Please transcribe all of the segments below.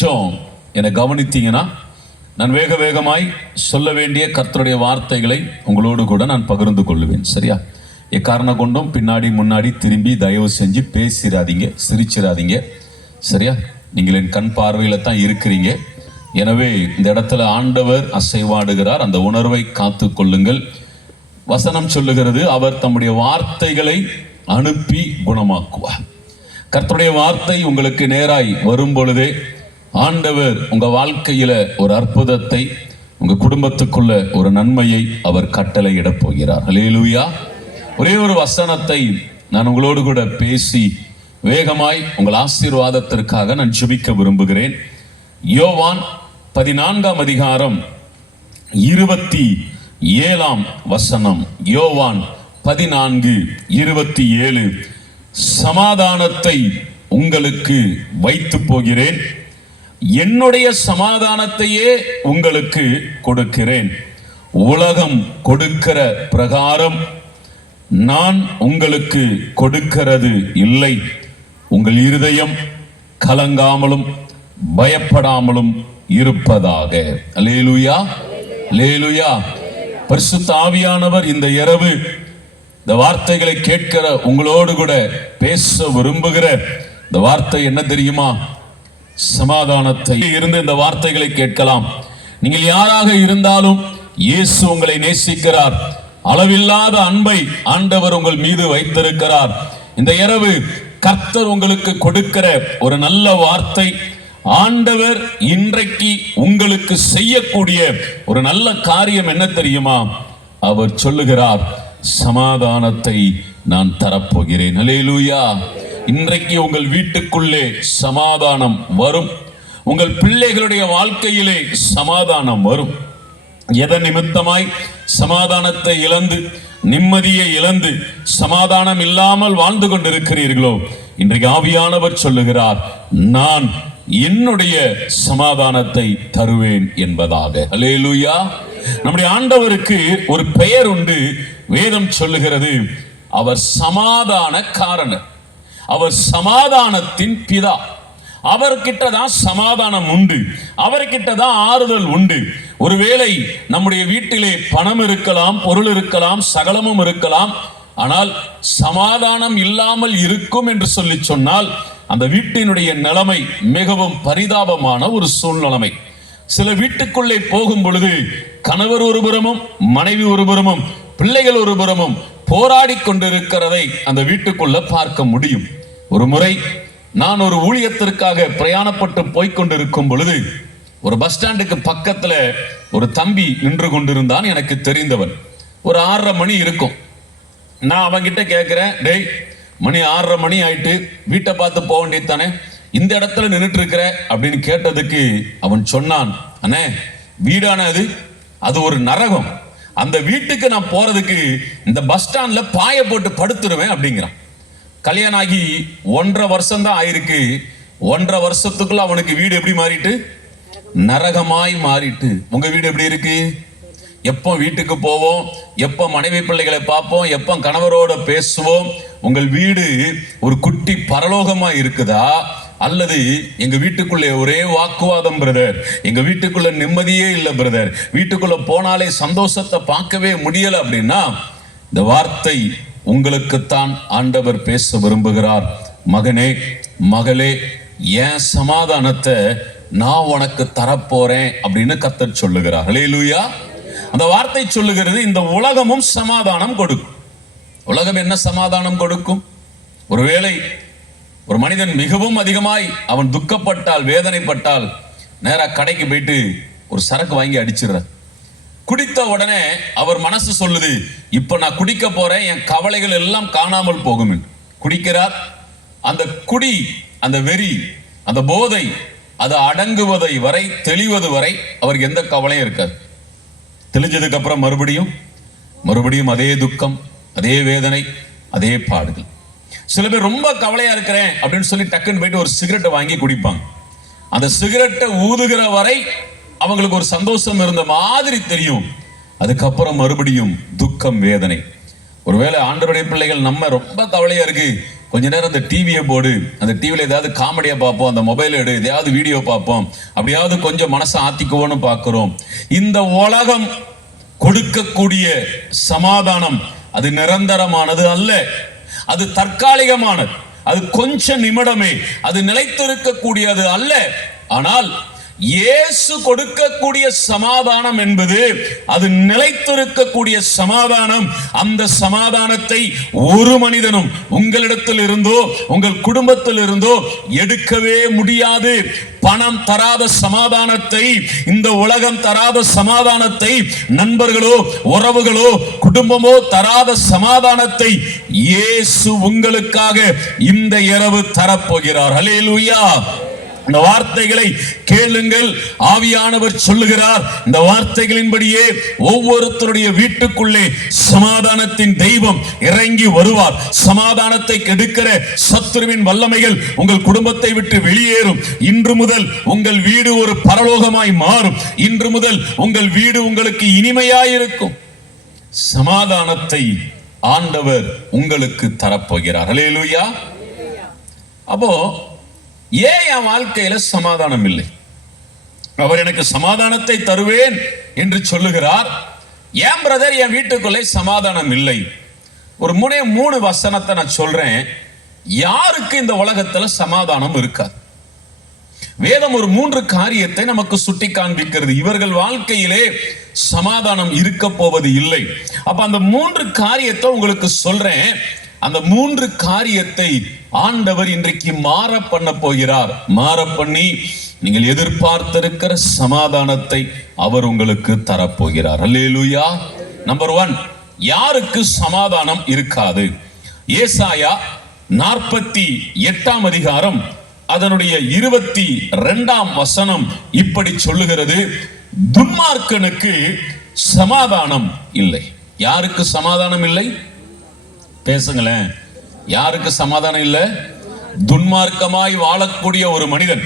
கொஞ்சம் என்னை கவனித்தீங்கன்னா நான் வேக வேகமாய் சொல்ல வேண்டிய கர்த்தருடைய வார்த்தைகளை உங்களோடு கூட நான் பகிர்ந்து கொள்ளுவேன். சரியா? எக்காரணம் கொண்டும் பின்னாடி முன்னாடி திரும்பி தயவு செஞ்சு பேசிடாதீங்க, சிரிச்சிடாதீங்க. சரியா? நீங்கள் என் கண் பார்வையில தான் இருக்கிறீங்க. எனவே இந்த இடத்துல ஆண்டவர் அசைவாடுகிறார். அந்த உணர்வை காத்து கொள்ளுங்கள். வசனம் சொல்லுகிறது, அவர் தம்முடைய வார்த்தைகளை அனுப்பி குணமாக்குவார். கர்த்தருடைய வார்த்தை உங்களுக்கு நேராய் வரும் பொழுதே ஆண்டவர் உங்க வாழ்க்கையில ஒரு அற்புதத்தை, உங்க குடும்பத்துக்குள்ள ஒரு நன்மையை அவர் கட்டளையிட போகிறார். அல்லேலூயா. ஒரே ஒரு வசனத்தை நான் உங்களோடு கூட பேசி வேகமாய் உங்கள் ஆசீர்வாதத்திற்காக நான் ஜெபிக்க விரும்புகிறேன். யோவான் 14ஆம் அதிகாரம் 27ஆம் வசனம். யோவான் 14:27. சமாதானத்தை உங்களுக்கு வைத்து போகிறேன், என்னுடைய சமாதானத்தையே உங்களுக்கு கொடுக்கிறேன். உலகம் கொடுக்கிற பிரகாரம் நான் உங்களுக்கு கொடுக்கிறது இல்லை. உங்கள் இருதயம் கலங்காமலும் பயப்படாமலும் இருப்பதாக. அல்லேலூயா, அல்லேலூயா. பரிசுத்த ஆவியானவர் இந்த இரவு இந்த வார்த்தைகளை கேட்கிற உங்களோடு கூட பேச விரும்புகிற இந்த வார்த்தை என்ன தெரியுமா? சமாதானத்தை இருந்து இந்த வார்த்தைகளை கேட்கலாம். நீங்கள் யாராக இருந்தாலும் இயேசு உங்களை நேசிக்கிறார். அளவில்லாத அன்பை ஆண்டவர் உங்கள் மீது வைத்திருக்கிறார். இந்த இரவு கர்த்தர் உங்களுக்கு கொடுக்கிற ஒரு நல்ல வார்த்தை. ஆண்டவர் இன்றைக்கு உங்களுக்கு செய்யக்கூடிய ஒரு நல்ல காரியம் என்ன தெரியுமா? அவர் சொல்லுகிறார், சமாதானத்தை நான் தரப்போகிறேன். அல்லேலூயா. இன்றைக்கு உங்கள் வீட்டுக்குள்ளே சமாதானம் வரும். உங்கள் பிள்ளைகளுடைய வாழ்க்கையிலே சமாதானம் வரும். எதன் நிமித்தமாய் சமாதானத்தை இழந்து, நிம்மதியை இழந்து, சமாதானம் இல்லாமல் வாழ்ந்து கொண்டிருக்கிறீர்களோ, இன்றைக்கு ஆவியானவர் சொல்லுகிறார், நான் என்னுடைய சமாதானத்தை தருவேன் என்பதாக. அல்லேலூயா. நம்முடைய ஆண்டவருக்கு ஒரு பெயர் உண்டு. வேதம் சொல்லுகிறது, அவர் சமாதான காரணர், அவர் சமாதானத்தின் பிதா. அவர்கிட்ட தான் சமாதானம் உண்டு, அவர்கிட்ட தான் ஆறுதல் உண்டு. ஒருவேளை நம்முடைய வீட்டிலே பணம் இருக்கலாம், பொருள் இருக்கலாம், சகலமும் இருக்கலாம், ஆனால் சமாதானம் இல்லாமல் இருக்கும் என்று சொல்லி சொன்னால் அந்த வீட்டினுடைய நிலைமை மிகவும் பரிதாபமான ஒரு சூழ்நிலைமை. சில வீட்டுக்குள்ளே போகும் பொழுது கணவர் ஒருபுறமும் மனைவி ஒருபுறமும் பிள்ளைகள் ஒருபுறமும் போராடி கொண்டிருக்கிறதை அந்த வீட்டுக்குள்ள பார்க்க முடியும். ஒரு முறை நான் ஒரு ஊழியத்திற்காக பிரயாணப்பட்டு போய்கொண்டிருக்கும் பொழுது ஒரு பஸ் ஸ்டாண்டுக்கு பக்கத்துல ஒரு தம்பி நின்று கொண்டிருந்தான். எனக்கு தெரிந்தவன். ஒரு 6:30 மணி இருக்கும். நான் அவன்கிட்ட கேட்கிறேன், டேய், மணி 6:30 மணி ஆயிட்டு, வீட்டை பார்த்து போக வேண்டியது தானே, இந்த இடத்துல நின்றுட்டு இருக்கிற அப்படின்னு கேட்டதுக்கு அவன் சொன்னான், அண்ணே, வீடான அது ஒரு நரகம். அந்த வீட்டுக்கு நான் போறதுக்கு இந்த பஸ் ஸ்டாண்ட்ல பாய போட்டு படுத்துருவேன் அப்படிங்கிறான். கல்யாணம் ஆகி 1.5 வருஷம் தான் ஆயிருக்கு. 1.5 வருஷத்துக்குள்ள அவனுக்கு வீடு எப்படி மாறிட்டு? நரகமாய் மாறிட்டு. உங்க வீடு எப்படி இருக்கு? எப்போ வீட்டுக்கு போவோம், எப்போ மனைவி பிள்ளைகளை பார்ப்போம், எப்போ கணவரோட பேசுவோம்? உங்கள் வீடு ஒரு குட்டி பரலோகமா இருக்குதா? அல்லது எங்க வீட்டுக்குள்ளே ஒரே வாக்குவாதம் பிரதர், எங்க வீட்டுக்குள்ள நிம்மதியே இல்லை பிரதர், வீட்டுக்குள்ள போனாலே சந்தோஷத்தை பார்க்கவே முடியல அப்படின்னா, இந்த வார்த்தை உங்களுக்குத்தான் ஆண்டவர் பேச விரும்புகிறார். மகனே, மகளே, என் சமாதானத்தை நான் உனக்கு தரப்போறேன் அப்படின்னு கர்த்தர் சொல்லுகிறார். அல்லேலூயா. அந்த வார்த்தை சொல்லுகிறது, இந்த உலகமும் சமாதானம் கொடுக்கும். உலகம் என்ன சமாதானம் கொடுக்கும்? ஒருவேளை ஒரு மனிதன் மிகவும் அதிகமாய் அவன் துக்கப்பட்டால், வேதனைப்பட்டால், நேரா கடைக்கு போயிட்டு ஒரு சரக்கு வாங்கி அடிச்சிடுற. குடித்த உடனே அவர் மனசு சொல்லுது, இப்ப நான் குடிக்க போறேன், என் கவலைகள் எல்லாம் காணாமல் போகும் என்று குடிக்கிறார். அந்த குடி, அந்த வெறி, அந்த போதை, அது அடங்குவதை வரை, தெளிவது வரை அவருக்கு எந்த கவலையும் இருக்காது. தெளிஞ்சதுக்கு அப்புறம் மறுபடியும் அதே துக்கம், அதே வேதனை, அதே பாடுகள். சில பேர் ரொம்ப கவலையா இருக்கிறேன் அப்படின்னு சொல்லி டக்குன்னு போயிட்டு ஒரு சிகரெட்டை வாங்கி குடிப்பாங்க. அந்த சிகரெட்டை ஊதுகிற வரை அவங்களுக்கு ஒரு சந்தோஷம் இருந்த மாதிரி தெரியும். அதுக்கப்புறம் மறுபடியும் துக்கம், வேதனை. ஒருவேளை ஆண்டவருடைய பிள்ளைகள் நம்ம ரொம்ப கவலையா இருக்கு, கொஞ்ச நேரம் அந்த டிவியை போடு, அந்த டிவியில் ஏதாவது காமெடியா பார்ப்போம், அந்த மொபைல் எடு, எதையாவது வீடியோ பார்ப்போம், அப்படியாவது கொஞ்சம் மனசை ஆத்திக்குவோன்னு பார்க்கிறோம். இந்த உலகம் கொடுக்கக்கூடிய சமாதானம் அது நிரந்தரமானது அல்ல, அது தற்காலிகமானது, அது கொஞ்ச நிமிடமே, அது நிலைத்திருக்கக்கூடியது அல்ல. ஆனால் இயேசு கொடுக்கக்கூடிய சமாதானம் என்பது அது நிலைத்திருக்கக்கூடிய சமாதானம். அந்த சமாதானத்தை ஒரு மனிதனும் உங்களிடத்தில் இருந்தோ உங்கள் குடும்பத்தில் இருந்தோ எடுக்கவே முடியாது. பணம் தராத சமாதானத்தை, இந்த உலகம் தராத சமாதானத்தை, நண்பர்களோ உறவுகளோ குடும்பமோ தராத சமாதானத்தை இயேசு உங்களுக்காக இந்த இரவு தரப்போகிறார். ஹல்லேலூயா. இந்த வார்த்தைகளை கேளுங்கள். ஆவியானவர் சொல்லுகிறார், இந்த வார்த்தைகளின்படியே ஒவ்வொருத்தருடைய வீட்டுக்குள்ளே சமாதானத்தின் தெய்வம் இறங்கி வருவார். சமாதானத்தை கெடுக்கிற சத்துருவின் வல்லமைகள் உங்கள் குடும்பத்தை விட்டு வெளியேறும். இன்று முதல் உங்கள் வீடு ஒரு பரலோகமாய் மாறும். இன்று முதல் உங்கள் வீடு உங்களுக்கு இனிமையாயிருக்கும். சமாதானத்தை ஆண்டவர் உங்களுக்கு தரப்போகிறார். ஹல்லேலூயா. அப்போ ஏன் என் வாழ்க்கையில சமாதானம் இல்லை? அவர் எனக்கு சமாதானத்தை தருவேன் என்று சொல்லுகிறார். ஏன் பிரதர் என் வீட்டுக்குள்ளே சமாதானம் இல்லை? ஒரு 3 வசனத்தை நான் சொல்றேன். யாருக்கு இந்த உலகத்துல சமாதானம் இருக்காது? வேதம் ஒரு 3 காரியத்தை நமக்கு சுட்டி காண்பிக்கிறது. இவர்கள் வாழ்க்கையிலே சமாதானம் இருக்க போவது இல்லை. அப்ப அந்த 3 காரியத்தை உங்களுக்கு சொல்றேன். அந்த 3 காரியத்தை ஆண்டவர் இன்றைக்கு மாற பண்ண போகிறார். மாற பண்ணி நீங்கள் எதிர்பார்த்திருக்கிற சமாதானத்தை அவர் உங்களுக்கு தரப்போகிறார். அல்லேலூயா. நம்பர் 1, யாருக்கு சமாதானம் இருக்காது? ஏசாயா 48 அதிகாரம் அதனுடைய 22 வசனம் இப்படி சொல்லுகிறது, துன்மார்க்கனுக்கு சமாதானம் இல்லை. யாருக்கு சமாதானம் இல்லை? பேசுங்களேன். யாருக்கு சமாதானம் இல்லை? துன்மார்க்கமாய் வாழக்கூடிய ஒரு மனிதன்,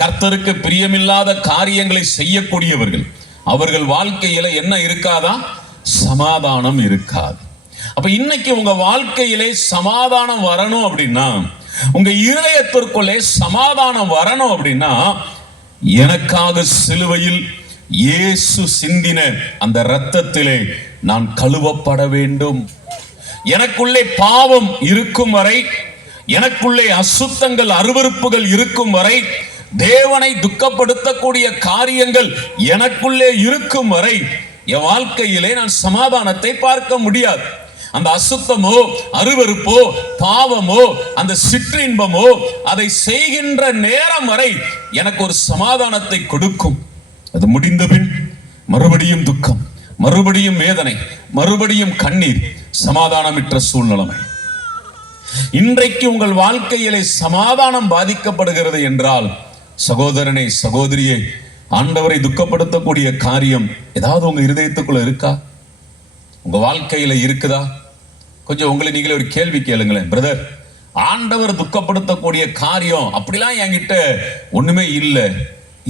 கர்த்தருக்கு பிரியமில்லாத காரியங்களை செய்யக்கூடியவர்கள், அவர்கள் வாழ்க்கையில என்ன இருக்காதா? சமாதானம் இருக்காது. அப்ப இன்னைக்கு உங்க வாழ்க்கையிலே சமாதானம் வரணும் அப்படின்னா, உங்க இருதயத்திற்குள்ளே சமாதானம் வரணும் அப்படின்னா, எனக்காக சிலுவையில் இயேசு சிந்தின அந்த இரத்தத்திலே நான் கழுவப்பட வேண்டும். எனக்குள்ளே பாவம் இருக்கும் வரை, எனக்குள்ளே அசுத்தங்கள் அருவருப்புகள் இருக்கும் வரை, தேவனை துக்கப்படுத்தக்கூடிய காரியங்கள் எனக்குள்ளே இருக்கும் வரை என் வாழ்க்கையிலே நான் சமாதானத்தை பார்க்க முடியாது. அந்த அசுத்தமோ அருவருப்போ பாவமோ அந்த சிற்றின்பமோ அதை செய்கின்ற நேரம் வரை எனக்கு ஒரு சமாதானத்தை கொடுக்கும். அது முடிந்தபின் மறுபடியும் துக்கம், மறுபடியும் வேதனை, மறுபடியும் கண்ணீர், சமாதானமற்ற சூழ்நிலை. இன்றைக்கு உங்கள் வாழ்க்கையிலே சமாதானம் பாதிக்கப்படுகிறது என்றால், சகோதரனே சகோதரியே, ஆண்டவரை துக்கப்படுத்தக்கூடிய காரியம் ஏதாவது உங்க இருதயத்துக்குள்ள இருக்கா? உங்க வாழ்க்கையில இருக்குதா? கொஞ்சம் உங்களை நீங்களே ஒரு கேள்வி கேளுங்களேன். பிரதர், ஆண்டவர் துக்கப்படுத்தக்கூடிய காரியம் அப்படிலாம் என்கிட்ட ஒண்ணுமே இல்லை,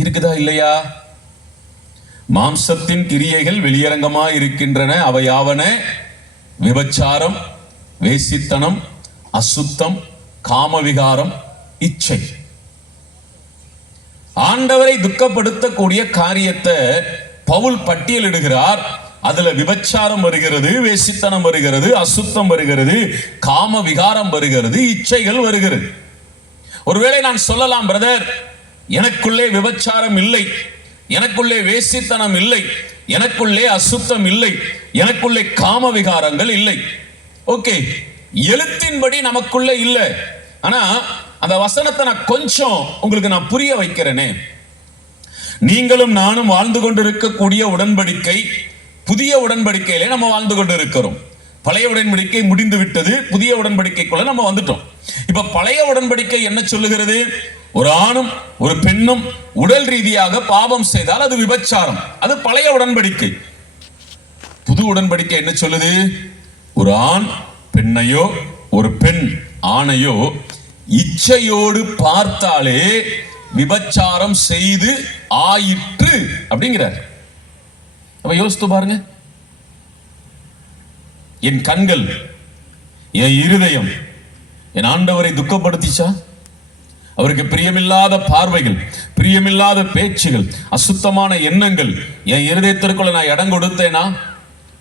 இருக்குதா இல்லையா? மாம்சத்தின் கிரியைகள் வெளியரங்கமாய் இருக்கின்றன. அவையாவன விபச்சாரம், வேசித்தனம், அசுத்தம், காமவிகாரம், இச்சை. ஆண்டவரை துக்கப்படுத்தக்கூடிய காரியத்தை பவுல் பட்டியலிடுகிறார். அதுல விபச்சாரம் வருகிறது, வேசித்தனம் வருகிறது, அசுத்தம் வருகிறது, காம விகாரம் வருகிறது, இச்சைகள் வருகிறது. ஒருவேளை நான் சொல்லலாம், பிரதர், எனக்குள்ளே விபச்சாரம் இல்லை, எனக்குள்ளே வேசித்தனம் இல்லை, எனக்குள்ளே அசுத்தம் இல்லை, எனக்குள்ளே காம விகாரங்கள் இல்லை. ஓகே, எழுத்தின்படி நமக்குள்ள இல்லை. ஆனா அந்த வசனத்தை நான் கொஞ்சம் உங்களுக்கு நான் புரிய வைக்கிறேனே. நீங்களும் நானும் வாழ்ந்து கொண்டிருக்கக்கூடிய உடன்படிக்கை புதிய உடன்படிக்கையிலே நம்ம வாழ்ந்து கொண்டு இருக்கிறோம். பழைய உடன்படிக்கை முடிந்து விட்டது, புதிய உடன்படிக்கைக்குள்ள நம்ம வந்துட்டோம். இப்ப பழைய உடன்படிக்கை என்ன சொல்லுகிறது? ஒரு ஆணும் ஒரு பெண்ணும் உடல் ரீதியாக பாவம் செய்தால் அது விபச்சாரம், அது பழைய உடன்படிக்கை. புது உடன்படிக்கை என்ன சொல்லுது? ஒரு ஆண் பெண்ணையோ ஒரு பெண் ஆணையோ இச்சையோடு பார்த்தாலே விபச்சாரம் செய்து ஆயிற்று அப்படிங்கிறார். அப்ப யோசித்து பாருங்க. என் கண்கள், என் இருதயம், என் ஆண்டவரை துக்கப்படுத்திச்சா? அவருக்கு பிரியமில்லாத பார்வைகள், பிரியமில்லாத பேச்சுகள், அசுத்தமான எண்ணங்கள் என் இருதயத்திற்குள்ள நான் இடம் கொடுத்தேனா?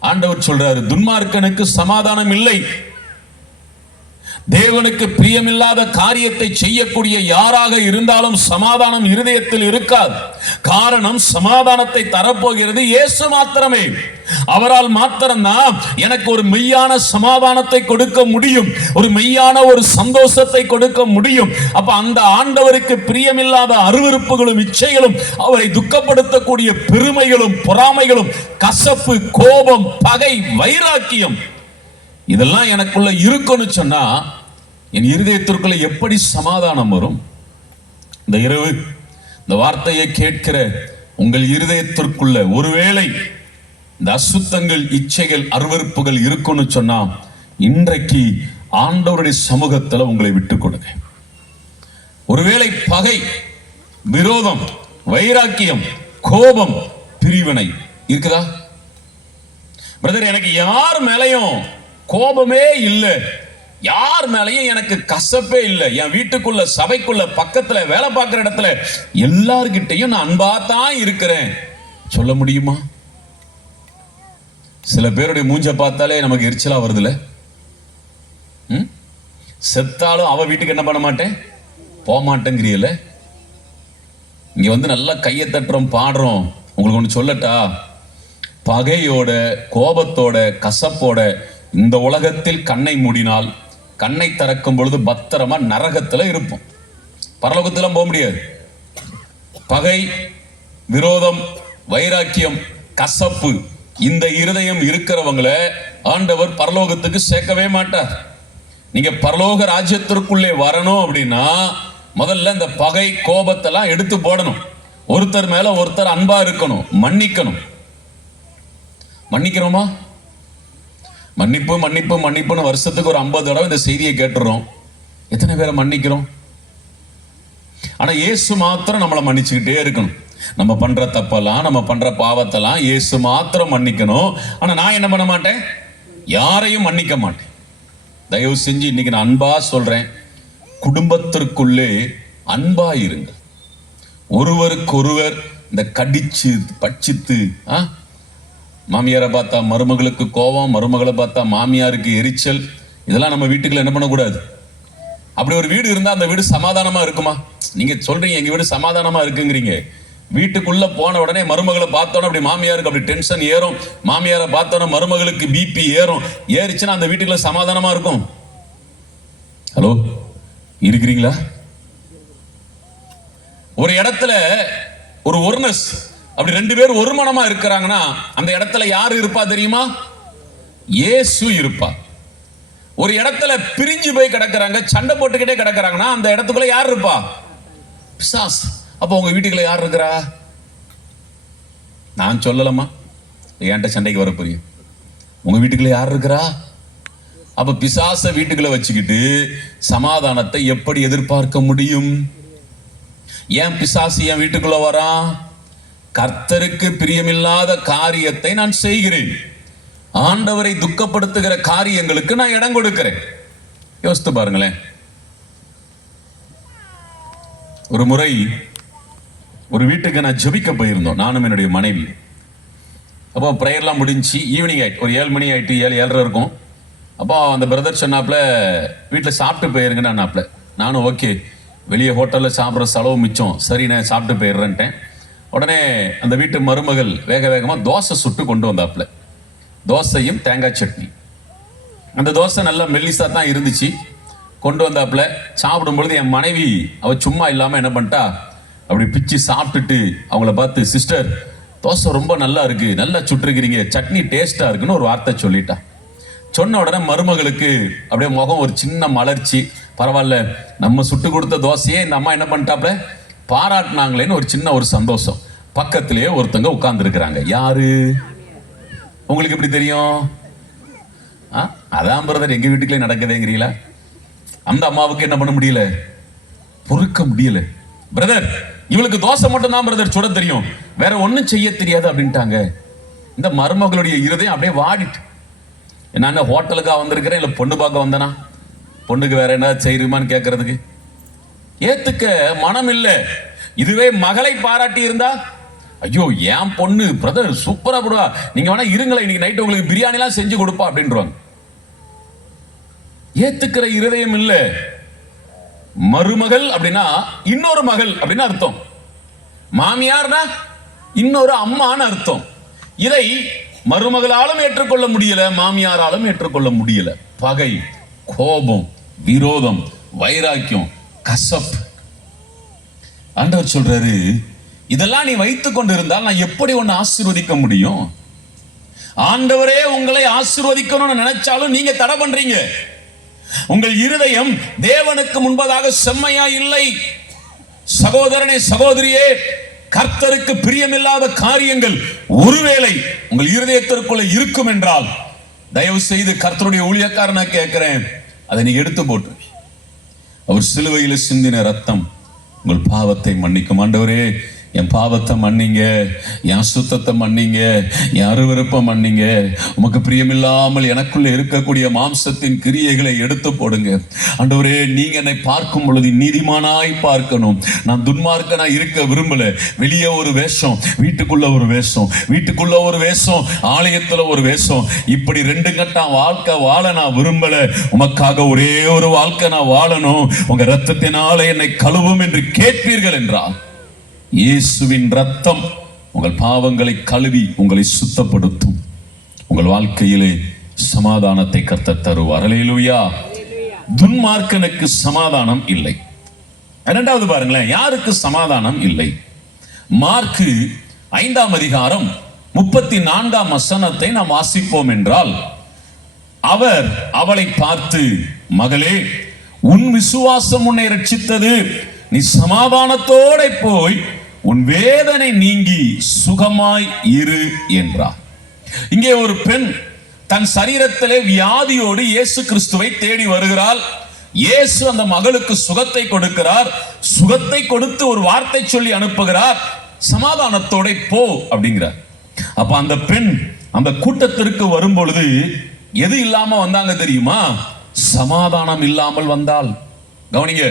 ஆண்டவர் சொல்றாரு, துன்மார்க்கனுக்கு சமாதானம் இல்லை. தேவனுக்கு பிரியமில்லாத காரியத்தை செய்யக்கூடிய யாராக இருந்தாலும் சமாதானம் இருதயத்தில் இருக்காது. காரணம், சமாதானத்தை தரப்போகிறது இயேசு மாத்திரமே. அவரால் மாத்திரம்தான் எனக்கு ஒரு மெய்யான சமாதானத்தை கொடுக்க முடியும், ஒரு மெய்யான ஒரு சந்தோஷத்தை கொடுக்க முடியும். அப்ப அந்த ஆண்டவருக்கு பிரியமில்லாத அருவருப்புகளும் இச்சைகளும், அவரை துக்கப்படுத்தக்கூடிய பெருமைகளும் பொறாமைகளும், கசப்பு, கோபம், பகை, வைராக்கியம், இதெல்லாம் எனக்குள்ள இருக்குன்னு சொன்னா என் இருதயத்திற்குள்ள எப்படி சமாதானம் வரும்? இந்த இரவு இந்த வார்த்தையை கேட்கிற உங்கள் இருதயத்திற்குள்ள ஒருவேளை இந்த அசுத்தங்கள், இச்சைகள், அருவருப்புகள் இருக்குன்னு சொன்னா இன்றைக்கு ஆண்டவருடைய சமூகத்துல உங்களை விட்டுக் கொடுங்க. ஒருவேளை பகை, விரோதம், வைராக்கியம், கோபம், பிரிவினை இருக்குதா? பிரதர், எனக்கு யார் மேலையும் கோபமே இல்லை, யார் மேலையும் எனக்கு கசப்பே இல்லை, என் வீட்டுக்குள்ள, சபைக்குள்ள, பக்கத்துல, வேலை பார்க்கிற இடத்துல எல்லார்கிட்டையும் நான் அன்பா தான் இருக்கிறேன் சொல்ல முடியுமா? சில பேருடைய மூஞ்ச பார்த்தாலே நமக்கு எரிச்சலா வருதுல. செத்தாலும் அவ வீட்டுக்கு என்ன பண்ண மாட்டேன், போக மாட்டேங்கிறியல. இங்க வந்து நல்லா கையை தட்டுறோம், பாடுறோம். உங்களுக்கு ஒன்று சொல்லட்டா? பகையோட, கோபத்தோட, கசப்போட இந்த உலகத்தில் கண்ணை மூடினால், கண்ணை திறக்கும் பொழுது பத்திரமா நரகத்துல இருப்போம், பரலோகத்துல போக முடியாது. பகை, விரோதம், வைராக்கியம், கசப்பு, இந்த இருதயம் இருக்கிறவங்களை ஆண்டவர் பரலோகத்துக்கு சேர்க்கவே மாட்டார். நீங்க பரலோக ராஜ்யத்திற்குள்ளே வரணும் அப்படின்னா முதல்ல இந்த பகை, கோபத்தெல்லாம் எடுத்து போடணும். ஒருத்தர் மேல ஒருத்தர் அன்பா இருக்கணும், மன்னிக்கணும். மன்னிக்கிறோமா? மன்னிப்பு மன்னிப்பு மன்னிப்புன்னு வருஷத்துக்கு ஒரு 50 தடவை இந்த செய்தியை கேட்டுறோம். எத்தனை பேரை மன்னிக்கிறோம்? ஆனா இயேசு மாத்திரம் நம்மளை மன்னிச்சுக்கிட்டே இருக்கணும். நம்ம பண்ற தப்பெல்லாம், நம்ம பண்ற பாவத்தெல்லாம் இயேசு மாத்திரம் மன்னிக்கணும். ஆனா நான் என்ன பண்ண மாட்டேன், யாரையும் மன்னிக்க மாட்டேன். தயவு செஞ்சு இன்னைக்கு நான் அன்பா சொல்றேன், குடும்பத்திற்குள்ளே அன்பா இருங்க. ஒருவருக்கு ஒருவர் இந்த கடிச்சு பட்சித்து, மாமியாரை பார்த்தா மருமகளுக்கு கோபம், மருமகளை பார்த்தா மாமியாருக்கு எரிச்சல், இதெல்லாம் நம்ம வீட்டுக்குள்ள என்ன பண்ணக்கூடாது. அப்படி ஒரு வீடு இருந்தா அந்த வீடு சமாதானமா இருக்குமா? நீங்க சொல்றீங்க எங்க வீடு சமாதானமா இருக்குங்கிறீங்க. வீட்டுக்குள்ள போன உடனே மருமகளை பார்த்தோன்னா அப்படி மாமியாருக்கு அப்படி டென்ஷன் ஏறும், மாமியாரை பார்த்தோன்னா மருமகளுக்கு பிபி ஏறும். ஏறிச்சுன்னா அந்த வீட்டுக்குள்ள சமாதானமா இருக்கும்? ஹலோ, இருக்கிறீங்களா? ஒரு இடத்துல ஒரு ஒர்னஸ், அப்படி 2 பேர் ஒரு மனமா இருக்கிறாங்கன்னா அந்த இடத்துல யாரு இருப்பா தெரியுமா? இயேசு இருப்பா. ஒரு இடத்துல பிரிஞ்சு போய் கிடக்குறாங்க, சண்டை போட்டுக்கிட்டே கிடக்குறாங்கன்னா அந்த இடத்துக்குள்ள யார் இருப்பா? பிசாசு. அப்போ உங்க வீட்டுக்குள்ள யார் இருக்கிறா? நான் சொல்லலாமா? என்கிட்ட சண்டைக்கு வர புரியும். உங்க வீட்டுக்குள்ள யார் இருக்கிறா? அப்ப பிசாச வீட்டுக்குள்ள வச்சுக்கிட்டு சமாதானத்தை எப்படி எதிர்பார்க்க முடியும்? ஏன் பிசாசு என் வீட்டுக்குள்ள வரான்? கர்த்தருக்கு பிரியமில்லாத காரியத்தை நான் செய்கிறேன், ஆண்டவரை துக்கப்படுத்துகிற காரியங்களுக்கு நான் இடம் கொடுக்கிறேன். யோசித்து பாருங்களேன். ஒரு முறை ஒரு வீட்டுக்கு நான் ஜெபிக்க போயிருந்தோம், நானும் என்னுடைய மனைவி. அப்போ ப்ரேயர்லாம் முடிஞ்சு ஈவினிங் ஆயிட்டு, ஒரு 7 மணி ஆயிட்டு, 7:30 இருக்கும். அப்போ அந்த பிரதர் சொன்னாப்புல, வீட்டில் சாப்பிட்டு போயிருங்கன்னாப்ல. நானும் ஓகே, வெளியே ஹோட்டலில் சாப்பிட்ற செலவு மிச்சம், சரி நான் சாப்பிட்டு போயிடுறேன்ட்டேன். உடனே அந்த வீட்டு மருமகள் வேக வேகமாக தோசை சுட்டு கொண்டு வந்தாப்புல, தோசையும் தேங்காய் சட்னி. அந்த தோசை நல்லா மெல்லிசா தான் இருந்துச்சு. கொண்டு வந்தாப்புல சாப்பிடும் பொழுது என் மனைவி அவ சும்மா இல்லாமல் என்ன பண்ணிட்டா, அப்படி பிச்சு சாப்பிட்டுட்டு அவங்கள பார்த்து, சிஸ்டர் தோசை ரொம்ப நல்லா இருக்கு, நல்லா சுட்டுருக்கிறீங்க, சட்னி டேஸ்டா இருக்குன்னு ஒரு வார்த்தை சொல்லிட்டா. சொன்ன உடனே மருமகளுக்கு அப்படியே முகம் ஒரு சின்ன மலர்ச்சி. பரவாயில்ல, நம்ம சுட்டு கொடுத்த தோசையே இந்த அம்மா என்ன பண்ணிட்டாப்ல பாராட்டினாங்களேன்னு ஒரு சின்ன ஒரு சந்தோஷம். பக்கத்திலேயே ஒருத்தங்க உட்கார்ந்து இருக்கிறாங்க. யாரு? உங்களுக்கு எப்படி தெரியும்? அதான் பிரதர், எங்க வீட்டுக்குள்ளே நடக்குதுங்கிறீங்களா? அந்த அம்மாவுக்கு என்ன பண்ண முடியல, பொறுக்க முடியல. பிரதர், இவளுக்கு தோசை மட்டும் தான் பிரதர் சுட தெரியும், வேற ஒன்னும் செய்ய தெரியாது அப்படின்ட்டாங்க. இந்த மருமகளுடைய இருதயம் அப்படியே வாடிட்டு, நான் ஹோட்டலுக்காக வந்திருக்கிறேன், இல்லை பொண்ணு பார்க்க வந்தனா? பொண்ணுக்கு வேற என்ன செய்யுமான்னு கேட்கறதுக்கு ஏத்துக்க மனம் இல்லை. இதுவே மகளை பாராட்டி இருந்தா, ஐயோ என் பொண்ணு பிரதர் சூப்பரா போடுவா, நீங்க வேணா இருங்களேன், இன்னைக்கு நைட்டு உங்களுக்கு பிரியாணி எல்லாம் செஞ்சு கொடுப்பா அப்படின்றாங்க. ஏத்துக்கிற இருதயம் இல்ல. மருமகள் அப்படின்னா இன்னொரு மகள் அப்படின்னு அர்த்தம், மாமியார்னா இன்னொரு அம்மான்னு அர்த்தம். இதை மருமகளாலும் ஏற்றுக்கொள்ள முடியல, மாமியாராலும் ஏற்றுக்கொள்ள முடியல. பகை, கோபம், விரோதம், வைராக்கியம், கசப்பு. ஆண்டவர் சொல்றாரு, இதெல்லாம் நீ வைத்துக் கொண்டிருந்தால் நான் எப்படி உன்னை ஆசீர்வதிக்க முடியும்? ஆண்டவரே உங்களை ஆசீர்வதிக்கணும்னு நினைச்சாலும் நீங்க தடை பண்றீங்க. உங்கள் இருதயம் தேவனுக்கு முன்பதாக செம்மையா இல்லை. சகோதரனே, சகோதரியே, கர்த்தருக்கு பிரியமில்லாத காரியங்கள் ஒருவேளை உங்கள் இருதயத்திற்குள்ள இருக்கும் என்றால், தயவு செய்து கர்த்தருடைய ஊழியக்காரனா கேட்கிறேன், அதை நீ எடுத்து போட்டு. அவர் சிலுவையில் சிந்தின ரத்தம் உங்கள் பாவத்தை மன்னிக்கும். ஆண்டவரே, என் பாவத்தை மன்னிங்க, என் சுத்தத்தை மன்னிங்க, என் அருவருப்பை மன்னிங்க. உமக்கு பிரியமில்லாமல் எனக்குள்ள இருக்கக்கூடிய மாம்சத்தின் கிரியைகளை எடுத்து போடுங்க. ஆண்டவரே, நீங்க என்னை பார்க்கும் பொழுது நீதிமானாய் பார்க்கணும். நான் துன்மார்க்கனாய் இருக்க விரும்பல. வெளியே ஒரு வேஷம், வீட்டுக்குள்ள ஒரு வேஷம், வீட்டுக்குள்ள ஒரு வேஷம், ஆலயத்துல ஒரு வேஷம், இப்படி 2 கட்டா வாழ்க்கை வாழ நான் விரும்பல. உமக்காக ஒரே ஒரு வாழ்க்கை நான் வாழணும். உங்க ரத்தத்தினால என்னை கழுவும் என்று கேட்பீர்கள் என்றால், இயேசுவின் ரத்தம் உங்கள் பாவங்களை கழுவி உங்களை சுத்தப்படுத்தும். உங்கள் வாழ்க்கையிலே சமாதானத்தை கர்த்தர் தருவார். அல்லேலூயா. துன்மார்க்கனுக்கு சமாதானம் இல்லை. இரண்டாவது பாருங்களேன், யாருக்கு சமாதானம் இல்லை? மார்க்கு 5ஆம் அதிகாரம் 34ஆம் வசனத்தை நாம் வாசிப்போம் என்றால், அவர் அவளை பார்த்து, மகளே, உன் விசுவாசம் உன்னை ரட்சித்தது, நீ சமாதானத்தோட போய் உன் வேதனை நீங்கி சுகமாய் இரு என்றார். இங்கே ஒரு பெண் தன் சரீரத்திலே வியாதியோடு இயேசு கிறிஸ்துவை தேடி வருகிறாள். இயேசு அந்த மகளுக்கு சுகத்தை கொடுக்கிறார். சுகத்தை கொடுத்து ஒரு வார்த்தை சொல்லி அனுப்புகிறார், சமாதானத்தோட போ அப்படிங்கிறார். அப்ப அந்த பெண் அந்த கூட்டத்திற்கு வரும் பொழுது எது இல்லாம வந்தாங்க தெரியுமா? சமாதானம் இல்லாமல் வந்தாள். கவனிங்க,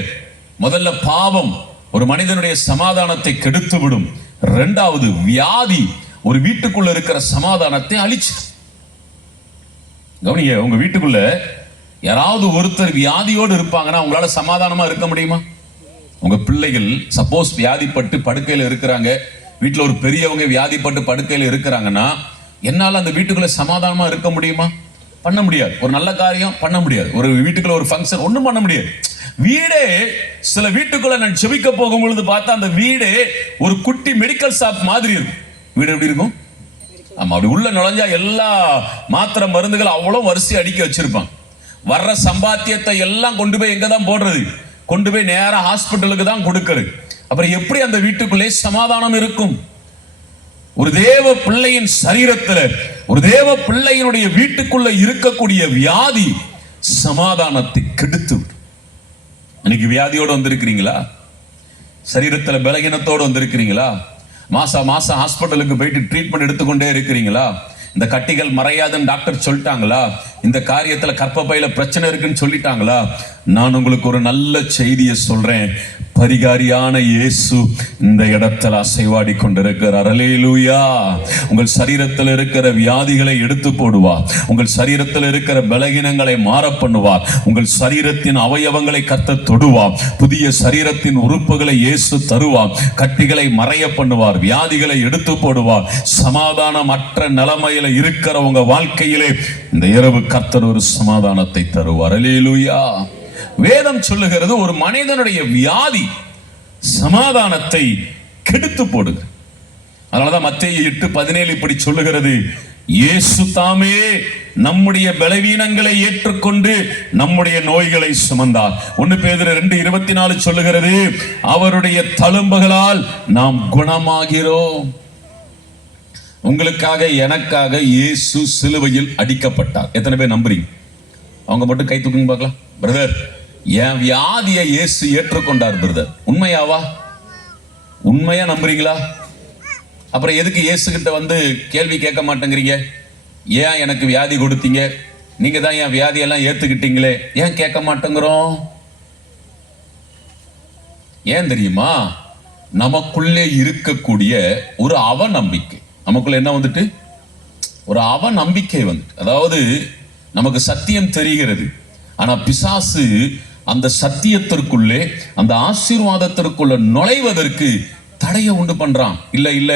முதல்ல பாவம் ஒரு மனிதனுடைய சமாதானத்தை கெடுத்து விடும். இரண்டாவது, வியாதி ஒரு வீட்டுக்குள்ள இருக்கிற சமாதானத்தை அழிச்சு. கவனிங்க, உங்க வீட்டுக்குள்ள யாராவது ஒருத்தர் வியாதியோடு இருப்பாங்கன்னா உங்களால சமாதானமா இருக்க முடியுமா? உங்க பிள்ளைகள் சப்போஸ் வியாதிப்பட்டு படுக்கையில இருக்கிறாங்க, வீட்டுல ஒரு பெரியவங்க வியாதிப்பட்டு படுக்கையில இருக்கிறாங்கன்னா, என்னால அந்த வீட்டுக்குள்ள சமாதானமா இருக்க முடியுமா? பண்ண முடியாது. ஒரு நல்ல காரியம் பண்ண முடியாது. ஒரு வீட்டுக்குள்ள ஒரு ஃபங்க்ஷன் ஒண்ணும் பண்ண முடியாது. வீடே, சில வீட்டுக்குள்ள நான் செபிக்க போகும் பொழுது பார்த்தா அந்த வீடே ஒரு குட்டி மெடிக்கல் ஷாப் மாதிரி இருக்கும். வீடு எப்படி இருக்கும்? ஆமா, அப்படி உள்ள நுழைஞ்சா எல்லா மாத்திரை மருந்துகள் அவ்வளவு வரிசை அடுக்கி வச்சிருப்பாங்க. வர்ற சம்பாத்தியத்தை எல்லாம் கொண்டு போய் எங்க தான் போடுறது? கொண்டு போய் நேரா ஹாஸ்பிட்டலுக்கு தான் கொடுக்கிறது. அப்புறம் எப்படி அந்த வீட்டுக்குள்ளே சமாதானம் இருக்கும்? ஒரு தேவ பிள்ளையின் சரீரத்தில், ஒரு தேவ பிள்ளையினுடைய வீட்டுக்குள்ள இருக்கக்கூடிய வியாதி சமாதானத்தை கெடுத்து. இன்னைக்கு வியாதியோடு வந்திருக்கிறீங்களா? சரீரத்தில் பலகீனத்தோடு வந்திருக்கிறீங்களா? மாசம் ஹாஸ்பிட்டலுக்கு போயிட்டு ட்ரீட்மெண்ட் எடுத்துக்கொண்டே இருக்கிறீங்களா? இந்த கட்டிகள் மறையாதுன்னு டாக்டர் சொல்லிட்டாங்களா? இந்த காரியத்துல கர்ப்பப்பையில பிரச்சனை இருக்குன்னு சொல்லிட்டாங்களா? நான் உங்களுக்கு ஒரு நல்ல செய்தியை சொல்றேன். பரிகாரியான இயேசு இந்த இடத்துல அசைவாடி கொண்டிருக்கிறார். அல்லேலூயா. உங்கள் சரீரத்தில் இருக்கிற வியாதிகளை எடுத்து போடுவார். உங்கள் சரீரத்தில் இருக்கிற பலகீனங்களை மாற பண்ணுவார். உங்கள் சரீரத்தின் அவயவங்களை கர்த்தர் தொடுவார். புதிய சரீரத்தின் உறுப்புகளை இயேசு தருவார். கட்டிகளை மறைய பண்ணுவார். வியாதிகளை எடுத்து போடுவார். சமாதானமற்ற நிலைமையில இருக்கிற உங்க வாழ்க்கையிலே இந்த இரவு கர்த்தர் ஒரு சமாதானத்தை தருவார். அல்லேலூயா. வேதம் சொல்லுகிறது, ஒரு மனிதனுடைய வியாதி சமாதானத்தை கெடுத்து போடுது. அதனாலதான் மத்தேயு 8:17 இப்படி சொல்லுகிறது, இயேசு தாமே நம்முடைய பலவீனங்களை ஏற்றுக்கொண்டு நம்முடைய நோய்களை சுமந்தார். 1 பேதுரு 2:24 சொல்லுகிறது, அவருடைய தழும்புகளால் நாம் குணமாகிறோம். உங்களுக்காக எனக்காக இயேசு சிலுவையில் அடிக்கப்பட்டார். எத்தனை பேர் நம்புறீங்க? அவங்க மட்டும் கை தூக்குங்க பார்க்கலாம். பிரதர், என் வியாதியை இயேசு ஏற்றுக்கொண்டார் பிரதர். உண்மையாவா? உண்மையா நம்புறீங்களா? அப்புறம் எதுக்கு இயேசு கிட்ட வந்து கேள்வி கேட்க மாட்டேங்கிறீங்க? ஏன் எனக்கு வியாதி கொடுத்தீங்க? நீங்க தான் என் வியாதியெல்லாம் ஏத்துக்கிட்டீங்களே, ஏன் கேட்க மாட்டேங்கிறோம்? ஏன் தெரியுமா? நமக்குள்ளே இருக்கக்கூடிய ஒரு அவநம்பிக்கை, நமக்குள்ள என்ன வந்துட்டு ஒரு அவநம்பிக்கை வந்துட்டு, அதாவது நமக்கு சத்தியம் தெரிகிறது, ஆனா பிசாசு அந்த சத்தியத்திற்குள்ளே அந்த ஆசீர்வாதத்திற்குள்ள நுழைவதற்கு தடையை உண்டு பண்றான். இல்ல இல்ல,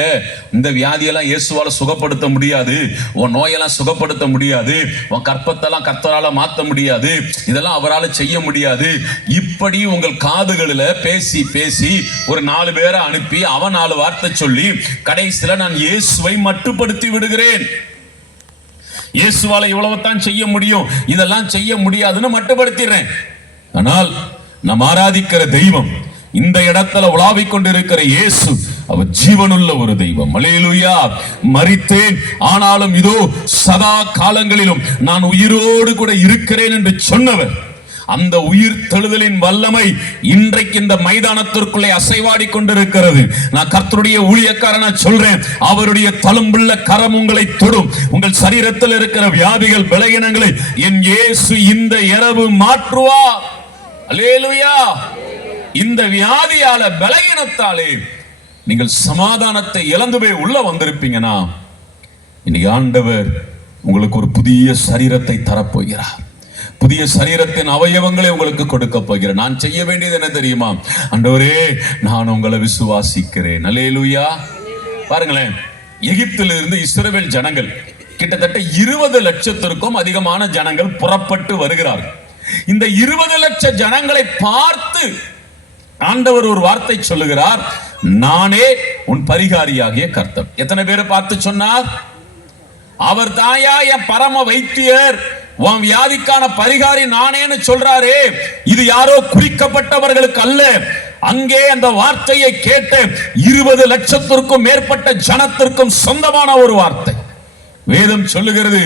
இந்த வியாதியெல்லாம் இயேசுவால சுகப்படுத்த முடியாது, உன் நோயெல்லாம் சுகப்படுத்த முடியாது, உன் கற்பத்தெல்லாம் கர்த்தரால மாற்ற முடியாது, இதெல்லாம் அவரால் செய்ய முடியாது. இப்படி உங்கள் காதுகளில் பேசி பேசி ஒரு 4 பேரை அனுப்பி அவன் 4 வார்த்தை சொல்லி கடைசியில் நான் இயேசுவை மட்டுப்படுத்தி விடுகிறேன். இயேசுவால இவ்வளவுதான் செய்ய முடியும், இதெல்லாம் செய்ய முடியாதுன்னு மட்டுப்படுத்திடுறேன். ஆனால் நாம் ஆராதிக்கிற தெய்வம், இந்த இடத்துல உலாவிக் கொண்டிருக்கிற இயேசு, அவர் ஜீவனுள்ள ஒரு தெய்வம். அல்லேலூயா. மரித்தேன், ஆனாலும் இதோ சதா காலங்களிலும் நான் உயிரோடு கூட இருக்கிறேன் என்று சொன்னவர், அந்த உயிர் தெழுதலின் வல்லமை இன்றைக்கு இந்த மைதானத்திற்குள்ளே அசைவாடி கொண்டிருக்கிறது. நான் கர்த்தருடைய ஊழியக்காரனா சொல்றேன், அவருடைய தழும்புள்ள கரம் உங்களை தொடும். உங்கள் சரீரத்தில் இருக்கிற வியாதிகள், பலவீனங்களை என் இயேசு இந்த இரவு மாற்றுவார். அல்லேலூயா. இந்த வியாதியால, பலவீனத்தாலே நீங்கள் சமாதானத்தை இழந்து போய் உள்ள வந்திருப்பீங்கன்னா, இன்னைக்கு ஆண்டவர் உங்களுக்கு ஒரு புதிய சரீரத்தை தரப்போகிறார். புதிய சரீரத்தின் அவயவங்களை உங்களுக்கு கொடுக்க போகிறேன். நான் செய்ய வேண்டியது என்ன தெரியுமா? ஆண்டவரே, நான் உங்களை விசுவாசிக்கிறேன். அல்லேலூயா. பாருங்களேன், எகிப்திலிருந்து இஸ்ரவேல் ஜனங்கள் கிட்டத்தட்ட 20 லட்சத்திற்கும் அதிகமான ஜனங்கள் புறப்பட்டு வருகிறார்கள். இந்த 20 லட்சம் ஜனங்களை பார்த்து ஆண்டவர் ஒரு வார்த்தை சொல்லுகிறார், நானே உன் பரிகாரியாகிய கர்த்தர். எத்தனை பேரை பார்த்து சொன்னார்? அவர் தாயா என் பரம வைத்தியர், உன் வியாதிக்கான பரிகாரி நானேன்னு சொல்றாரே. இது யாரோ குறிக்கப்பட்டவர்களுக்கு அல்ல. அங்கே அந்த வார்த்தையை கேட்ட 20 லட்சத்திற்கும் மேற்பட்ட ஜனத்திற்கும் சொந்தமான ஒரு வார்த்தை. வேதம் சொல்லுகிறது,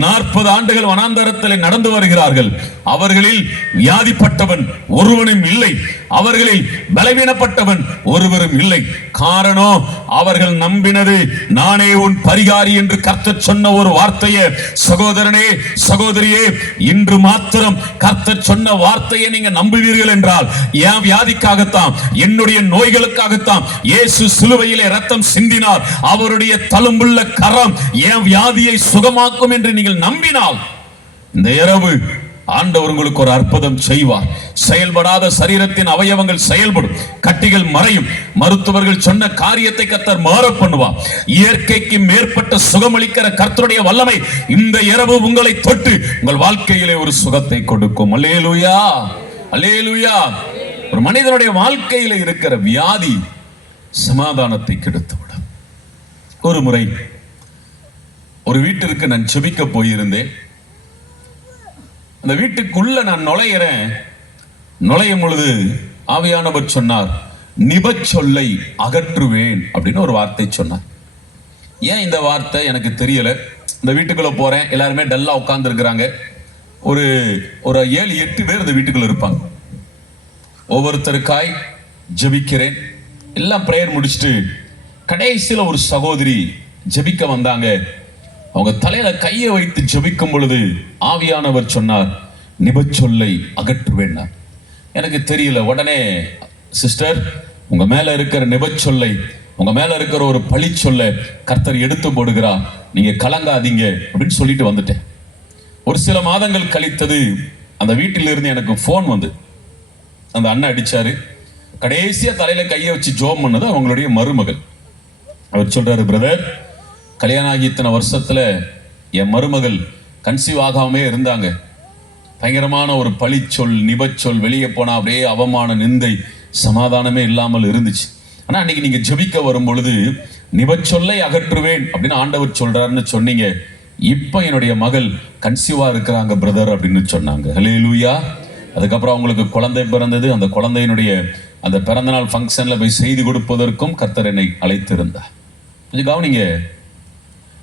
40 ஆண்டுகள் வனாந்தரத்தில் நடந்து வருகிறார்கள். அவர்களில் வியாதிப்பட்டவன் ஒருவனும் இல்லை, அவர்களில் பலவீனப்பட்டவன் ஒருவரும் இல்லை. காரணம், அவர்கள் நம்பினது நானே உன் பரிகாரி என்று கர்த்தர் சொன்ன ஒரு வார்த்தையை. சகோதரனே, சகோதரியே, இன்று மாத்திரம் கர்த்தர் சொன்ன வார்த்தையை நீங்க நம்புவீர்கள் என்றால், என் வியாதிக்காகத்தான், என்னுடைய நோய்களுக்காகத்தான் இயேசு சிலுவையிலே ரத்தம் சிந்தினார். அவருடைய தழும்புள்ள கரம் என் வியாதியை சுகமாக்கும் என்று நீங்கள் நம்பினால், இந்த இரவு ஆண்டவர் உங்களுக்கு ஒரு அற்புதம் செய்வார். செயல்படாத சரீரத்தின் அவயவங்கள் செயல்படும், கட்டிகள் மறையும், மருத்துவர்கள் சொன்ன காரியத்தை கர்த்தர் மாற பண்ணுவார். இயற்கைக்கு மேற்பட்ட சுகமளிக்கிற கர்த்தருடைய வல்லமை இந்த இரவு உங்களை தொட்டு உங்கள் வாழ்க்கையிலே ஒரு சுகத்தை கொடுக்கும். அல்லேலூயா, அல்லேலூயா. ஒரு மனிதனுடைய வாழ்க்கையில இருக்கிற வியாதி சமாதானத்தை கெடுத்துவிடும். ஒரு முறை ஒரு வீட்டிற்கு நான் செபிக்க போயிருந்தேன். அந்த வீட்டுக்குள்ள நான் நுழையும் பொழுது ஆவியானவர் சொன்னார், நிபச்சொல்லை அகற்றுவேன் அப்படின்னு ஒரு வார்த்தை சொன்னார். ஏன் இந்த வார்த்தை எனக்கு தெரியல. இந்த வீட்டுக்குள்ள போறேன், எல்லாருமே டல்லா உட்கார்ந்து இருக்கிறாங்க. ஒரு 7-8 பேர் இந்த வீட்டுக்குள்ள இருப்பாங்க. ஒவ்வொருத்தருக்காய் ஜெபிக்கிறேன். எல்லாம் பிரேயர் முடிச்சுட்டு கடைசியில் ஒரு சகோதரி ஜெபிக்க வந்தாங்க. அவங்க தலையில கையை வைத்து ஜெபிக்கும் பொழுது ஆவியானவர் சொன்னார், நிபச்சொல்லை அகற்றுவேன். எனக்கு தெரியல. உடனே, சிஸ்டர், உங்க மேல இருக்கிற நிபச்சொல்லை, உங்க மேல இருக்கிற ஒரு பழி சொல்ல கர்த்தர் எடுத்து போடுகிறார், நீங்க கலங்காதீங்க அப்படின்னு சொல்லிட்டு வந்துட்டேன். ஒரு சில மாதங்கள் கழித்தது, அந்த வீட்டிலிருந்து எனக்கு போன் வந்து, அந்த அண்ணன் அடிச்சாரு. கடைசியா தலையில கையை வச்சு ஜோம் பண்ணது அவங்களுடைய மருமகள். அவர் சொல்றாரு, பிரதர், கல்யாணம் ஆகி இத்தனை வருஷத்துல என் மருமகள் கன்சீவ் ஆகாமே இருந்தாங்க. பயங்கரமான ஒரு பழிச்சொல், நிபச்சொல், வெளியே போனா அப்படியே அவமான, நிந்தை, சமாதானமே இல்லாமல் இருந்துச்சு. ஆனா அன்னைக்கு நீங்க ஜெபிக்க வரும் பொழுது நிபச்சொல்லை அகற்றுவேன் அப்படின்னு ஆண்டவர் சொல்றாருன்னு சொன்னீங்க. இப்ப என்னுடைய மகள் கன்சீவா இருக்கிறாங்க பிரதர் அப்படின்னு சொன்னாங்க. ஹல்லேலூயா. அதுக்கப்புறம் அவங்களுக்கு குழந்தை பிறந்தது. அந்த குழந்தையினுடைய அந்த பிறந்தநாள் ஃபங்க்ஷன்ல போய் செய்தி கொடுப்பதற்கும் கர்த்தர் என்னை அழைத்திருந்தார். கொஞ்சம் கவனிங்க,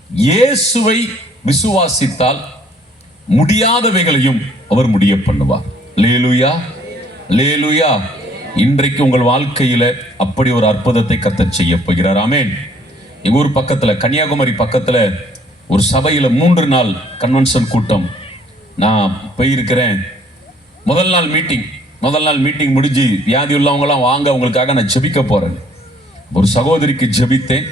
இயேசுவை விசுவாசித்தால் முடியாதவைகளையும் அவர் முடிய பண்ணுவார். அல்லேலூயா, அல்லேலூயா. இன்றைக்கு உங்கள் வாழ்க்கையில அப்படி ஒரு அற்புதத்தை கர்த்தர் செய்ய போகிறார். ஆமென். எங்க ஊர் பக்கத்துல, கன்னியாகுமரி பக்கத்துல ஒரு சபையில 3 நாள் கன்வென்ஷன் கூட்டம் நான் போயிருக்கிறேன். முதல் நாள் மீட்டிங் முடிஞ்சு வியாதி உள்ளவங்களாம் வாங்க, உங்களுக்காக நான் ஜெபிக்க போறேன். ஒரு சகோதரிக்கு ஜெபித்தேன்.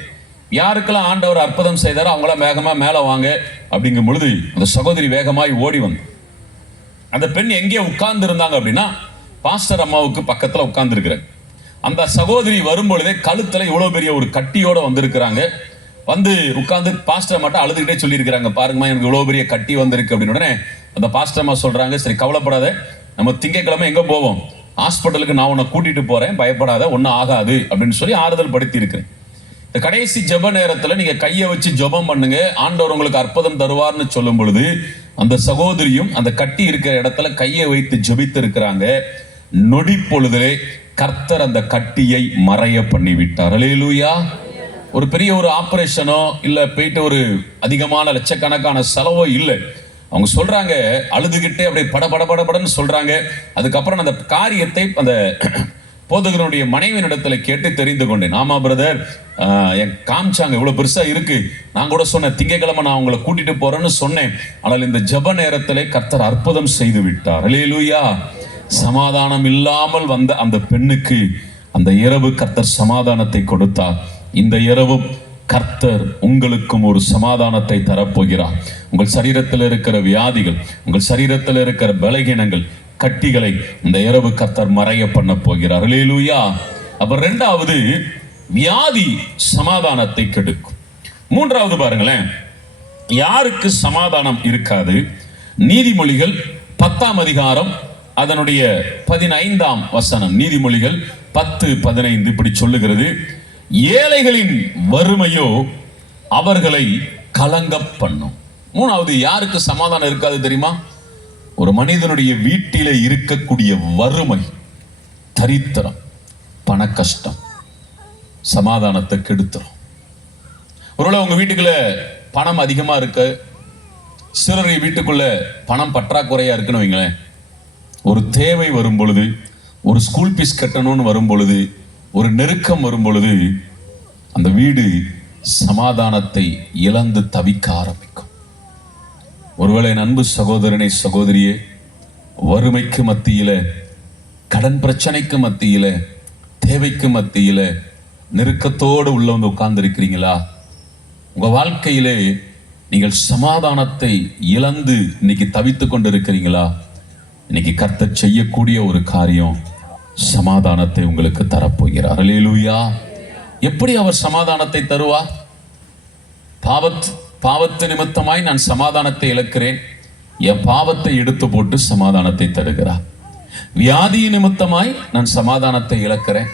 யாருக்கெல்லாம் ஆண்டவர் அற்புதம் செய்தாரோ அவங்களாம் வேகமா மேலே வாங்க அப்படிங்கும் பொழுது அந்த சகோதரி வேகமாய் ஓடி வந்து, அந்த பெண் எங்கே உட்கார்ந்து இருந்தாங்க அப்படின்னா பாஸ்டர் அம்மாவுக்கு பக்கத்துல உட்கார்ந்து இருக்கிறாங்க. அந்த சகோதரி வரும்பொழுதே கழுத்துல இவ்வளவு பெரிய ஒரு கட்டியோட வந்திருக்கிறாங்க. வந்து உட்கார்ந்து பாஸ்டர் மட்டும் அழுதுகிட்டே சொல்லியிருக்கிறாங்க, பாருங்கம்மா எனக்கு இவ்வளவு பெரிய கட்டி வந்திருக்கு அப்படின்னு. உடனே அந்த பாஸ்டர் அம்மா சொல்றாங்க, சரி கவலைப்படாத, நம்ம திங்கட்கிழமை எங்க போவோம், ஹாஸ்பிட்டலுக்கு நான் உன்னை கூட்டிட்டு போறேன், பயப்படாத, ஒன்னும் ஆகாது அப்படின்னு சொல்லி ஆறுதல் படுத்தி இருக்கிறேன். இந்த கடைசி ஜெப நேரத்துல நீங்க கையை வச்சு ஜெபம் பண்ணுங்க, ஆண்டவர் உங்களுக்கு அற்புதம் தருவார்னு சொல்லும் பொழுது அந்த சகோதரியும் அந்த கட்டி இருக்கிற இடத்துல கையை வைத்து ஜெபித்து இருக்கிறாங்க. நொடி பொழுதிலே கர்த்தர் அந்த கட்டியை மறைய பண்ணி விட்டார். அல்லேலூயா. ஒரு பெரிய ஒரு ஆபரேஷனோ இல்ல போயிட்டு ஒரு அதிகமான லட்சக்கணக்கான செலவோ இல்லை. அவங்க சொல்றாங்க, அழுதுகிட்டே அப்படியே படன்னு சொல்றாங்க. அதுக்கப்புறம் அந்த காரியத்தை அந்த போதகருடைய மனைவியினிடத்துல கேட்டு தெரிந்து கொண்டேன். ஆமா பிரதர், என் காமிச்சாங்க, இவ்வளவு பெருசா இருக்கு. நான் கூட சொன்னேன், திங்கட்கிழமை நான் உங்களை கூட்டிட்டு போறேன்னு சொன்னேன். ஆனால் இந்த ஜெப நேரத்திலே கர்த்தர் அற்புதம் செய்து விட்டார். அல்லேலூயா. சமாதானம் இல்லாமல் வந்த அந்த பெண்ணுக்கு அந்த இரவு கர்த்தர் சமாதானத்தை கொடுத்தார். இந்த இரவும் கர்த்தர் உங்களுக்கும் ஒரு சமாதானத்தை தரப்போகிறார். உங்கள் சரீரத்தில் இருக்கிற வியாதிகள், உங்கள் சரீரத்தில் இருக்கிற பலகீனங்கள், கட்டிகளை இந்த இரவு கர்த்தர் மறைய பண்ண போகிறார். அல்லேலூயா. அப்ப இரண்டாவது, வியாதி சமாதானத்தை கெடுக்கும். மூன்றாவது பாருங்களேன், யாருக்கு சமாதானம் இருக்காது? நீதிமொழிகள் 10ஆம் அதிகாரம் அதனுடைய 15ஆம் வசனம். நீதிமொழிகள் 10:15 இப்படி சொல்லுகிறது, ஏழைகளின் வறுமையோ அவர்களை கலங்க பண்ணும். மூணாவது, யாருக்கு சமாதானம் இருக்காது தெரியுமா? ஒரு மனிதனுடைய வீட்டிலே இருக்கக்கூடிய வறுமை, தரித்திரம், பண கஷ்டம் சமாதானத்தை கெடுத்துரும். ஒருவேளை உங்க வீட்டுக்குள்ள பணம் அதிகமா இருக்கு, சிலருடைய வீட்டுக்குள்ள பணம் பற்றாக்குறையா இருக்குன்னு வைங்களேன். ஒரு தேவை வரும் பொழுது, ஒரு ஸ்கூல் ஃபீஸ் கட்டணும்னு வரும் பொழுது, ஒரு நெருக்கம் வரும் பொழுது அந்த வீடு சமாதானத்தை இழந்து தவிக்க ஆரம்பிக்கும். ஒருவேளை என் அன்பு சகோதரனை சகோதரியே, வறுமைக்கு மத்தியில, கடன் பிரச்சனைக்கு மத்தியில, தேவைக்கு மத்தியில நெருக்கத்தோடு உள்ள வந்து உட்கார்ந்து இருக்கிறீங்களா? உங்க வாழ்க்கையிலே நீங்கள் சமாதானத்தை இழந்து இன்னைக்கு தவித்து கொண்டு இருக்கிறீங்களா? இன்னைக்கு கர்த்தர் செய்யக்கூடிய ஒரு காரியம், சமாதானத்தை உங்களுக்கு தரப்போகிறார். அல்லேலூயா. எப்படி அவர் சமாதானத்தை தருவார்? பாவத்து நிமித்தமாய் நான் சமாதானத்தை இழக்கிறேன், என் பாவத்தை எடுத்து போட்டு சமாதானத்தை தருகிறார். வியாதி நிமித்தமாய் நான் சமாதானத்தை இழக்கிறேன்,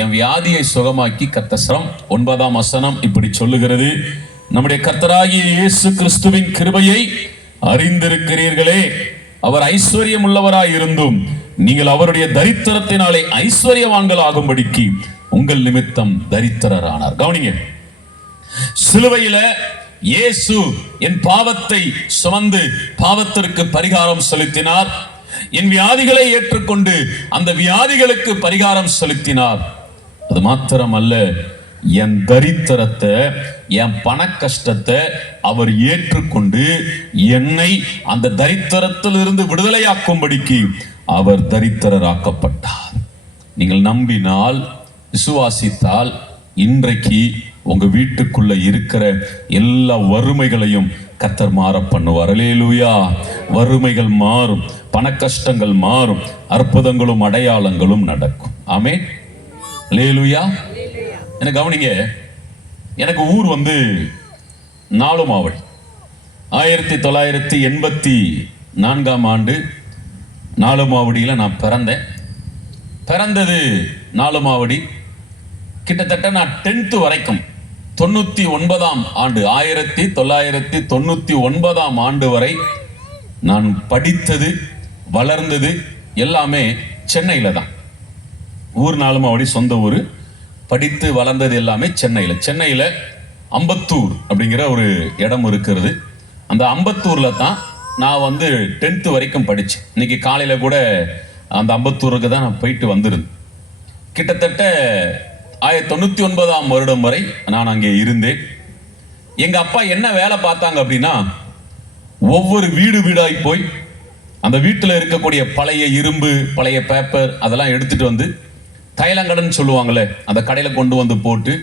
என் வியாதியை சுகமாக்கி கர்த்தர். 9ஆம் வசனம் இப்படி சொல்லுகிறது, நம்முடைய கர்த்தராகிய இயேசு கிறிஸ்துவின் கிருபையை அறிந்திருக்கிறீர்களே, அவர் ஐஸ்வர்யம் உள்ளவராய் இருந்தும் நீங்கள் அவருடைய தரித்திரத்தினாலே ஐஸ்வர்யவான்கள் ஆகும்படிக்கு உங்கள் நிமித்தம் தரித்திரரானார். கவனிங்க, சிலுவையில இயேசு என் பாவத்தை சுமந்து பாவத்திற்கு பரிகாரம் செலுத்தினார். என் வியாதிகளை ஏற்றுக்கொண்டு அந்த வியாதிகளுக்கு பரிகாரம் செலுத்தினார். அது மாத்திரமல்ல, என் தரித்திரத்தை, என் பண கஷ்டத்தை அவர் ஏற்றுக்கொண்டு என்னை அந்த தரித்திரத்திலிருந்து விடுதலையாக்கும்படிக்கு அவர் தரித்திரராக்கப்பட்டார். நீங்கள் நம்பினால், விசுவாசித்தால், இன்றைக்கு உங்க வீட்டுக்குள்ள இருக்கிற எல்லா வறுமைகளையும் கர்த்தர் மாற பண்ணுவார். அல்லேலூயா. வறுமைகள் மாறும், பண கஷ்டங்கள் மாறும், அற்புதங்களும் அடையாளங்களும் நடக்கும். ஆமென். அல்லேலூயா. எனக்கு கவனிங்க, எனக்கு ஊர் வந்து நாலுமாவடி. 1984ஆம் ஆண்டு நாலுமாவடியில் நான் பிறந்தேன். பிறந்தது நாலுமாவடி. கிட்டத்தட்ட நான் 10th வரைக்கும் 99ஆம் ஆண்டு 1999ஆம் ஆண்டு வரை நான் படித்தது, வளர்ந்தது எல்லாமே சென்னையில தான். ஊர் நாலுமாவடி சொந்த ஊர். படித்து வளர்ந்தது எல்லாமே சென்னையில அம்பத்தூர் அப்படிங்கிற ஒரு இடம் இருக்கிறது. அந்த அம்பத்தூர்ல தான் நான் வந்து 10th வரைக்கும் படித்தேன். இன்னைக்கு காலையில கூட அந்த அம்பத்தூருக்கு தான் நான் போயிட்டு வந்திருந்தேன். கிட்டத்தட்ட 1999ஆம் வருடம் வரை நான் அங்கே இருந்தேன். எங்க அப்பா என்ன வேலை பார்த்தாங்க அப்படின்னா, ஒவ்வொரு வீடு வீடாய் போய் அந்த வீட்டில் இருக்கக்கூடிய பழைய இரும்பு, பழைய பேப்பர் அதெல்லாம் எடுத்துட்டு வந்து தைலங்கடன் சொல்லுவாங்களே, அந்த கடையில் கொண்டு வந்து போட்டு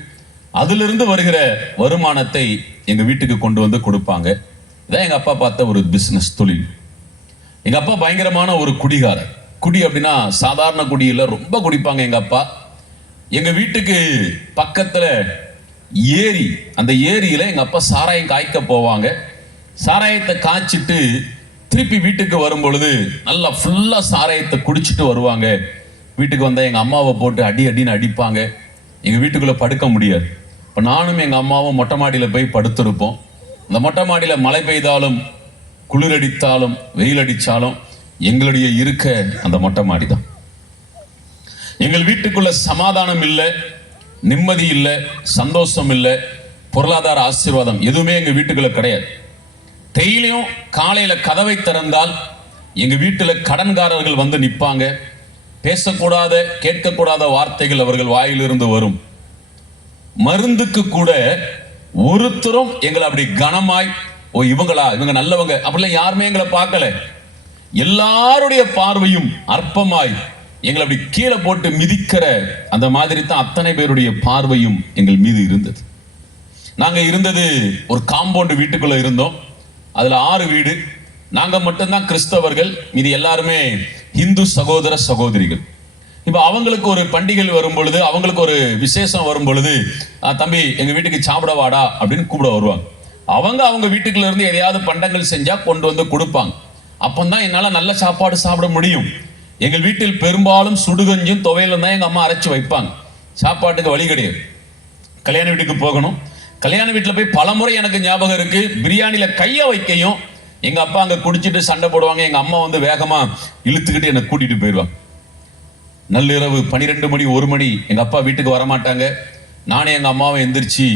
அதிலிருந்து வருகிற வருமானத்தை எங்க வீட்டுக்கு கொண்டு வந்து கொடுப்பாங்க. இதான் எங்க அப்பா பார்த்த ஒரு பிசினஸ் தொழில். எங்க அப்பா பயங்கரமான ஒரு குடிகாரர். குடி அப்படின்னா சாதாரண குடியில ரொம்ப குடிப்பாங்க எங்க அப்பா. எங்க வீட்டுக்கு பக்கத்துல ஏரி, அந்த ஏரியில எங்க அப்பா சாராயம் காய்க்க போவாங்க. சாராயத்தை காய்ச்சிட்டு திருப்பி வீட்டுக்கு வரும் பொழுது நல்லா ஃபுல்லா சாராயத்தை குடிச்சிட்டு வருவாங்க. வீட்டுக்கு வந்தா எங்க அம்மாவை போட்டு அடி அடின்னு அடிப்பாங்க. எங்க வீட்டுக்குள்ள படுக்க முடியாது. இப்போ நானும் எங்க அம்மாவும் மொட்டை மாடியில போய் படுத்திருப்போம். அந்த மொட்டை மாடியில மழை பெய்தாலும் குளிர் அடித்தாலும் வெயில் அடித்தாலும் எங்களுடைய இருக்க அந்த மொட்டை மாடி தான். எங்கள் வீட்டுக்குள்ள சமாதானம் இல்லை, நிம்மதி இல்லை, சந்தோஷம் இல்லை, பொருளாதார ஆசீர்வாதம் எதுவுமே எங்க வீட்டுக்குள்ள கிடையாது. டெய்லியும் காலையில கதவை திறந்தால் எங்க வீட்டுல கடன்காரர்கள் வந்து நிற்பாங்க. பேசக்கூடாத கேட்கக்கூடாத வார்த்தைகள் அவர்கள் வாயிலிருந்து வரும். மருந்துக்கு கூட ஒருத்தரும் எங்களை அப்படி கனமாய், ஓ இவங்களா, இவங்க நல்லவங்க அப்படிலாம் யாருமே எங்களை பார்க்கல. எல்லாருடைய பார்வையும் அற்பமாய் எங்களை அப்படி கீழே போட்டு மிதிக்கிற அந்த மாதிரி தான் அத்தனை பேருடைய பார்வையும் எங்கள் மீது இருந்தது. நாங்க இருந்தது ஒரு காம்பவுண்ட் வீட்டுக்குள்ள இருந்தோம். அதுல 6 வீடு. நாங்க மட்டும்தான் கிறிஸ்தவர்கள், மீதி எல்லாருமே இந்து சகோதர சகோதரிகள். இப்ப அவங்களுக்கு ஒரு பண்டிகை வரும் பொழுது, அவங்களுக்கு ஒரு விசேஷம் வரும் பொழுது, தம்பி எங்க வீட்டுக்கு சாப்பிட வாடா அப்படின்னு கூப்பிட வருவாங்க. அவங்க வீட்டுக்குள்ள இருந்து எதையாவது பண்டங்கள் செஞ்சா கொண்டு வந்து கொடுப்பாங்க. அப்பந்தான் என்னால நல்ல சாப்பாடு சாப்பிட முடியும். எங்கள் வீட்டில் பெரும்பாலும் சுடுகஞ்சும் துவையலும் தான் எங்க அம்மா அரைச்சு வைப்பாங்க. சாப்பாட்டுக்கு வழி கிடையாது. கல்யாண வீட்டுக்கு போகணும். கல்யாண வீட்டில் போய் பலமுறை எனக்கு ஞாபகம் இருக்கு, பிரியாணியில கையை வைக்கையும் எங்க அப்பா அங்க குடிச்சிட்டு சண்டை போடுவாங்க. எங்க அம்மா வந்து வேகமா இழுத்துக்கிட்டு என்னை கூட்டிட்டு போயிடுவாங்க. நள்ளிரவு 12 மணி 1 மணி எங்க அப்பா வீட்டுக்கு வரமாட்டாங்க. நானே எங்க அம்மாவை எந்திரிச்சு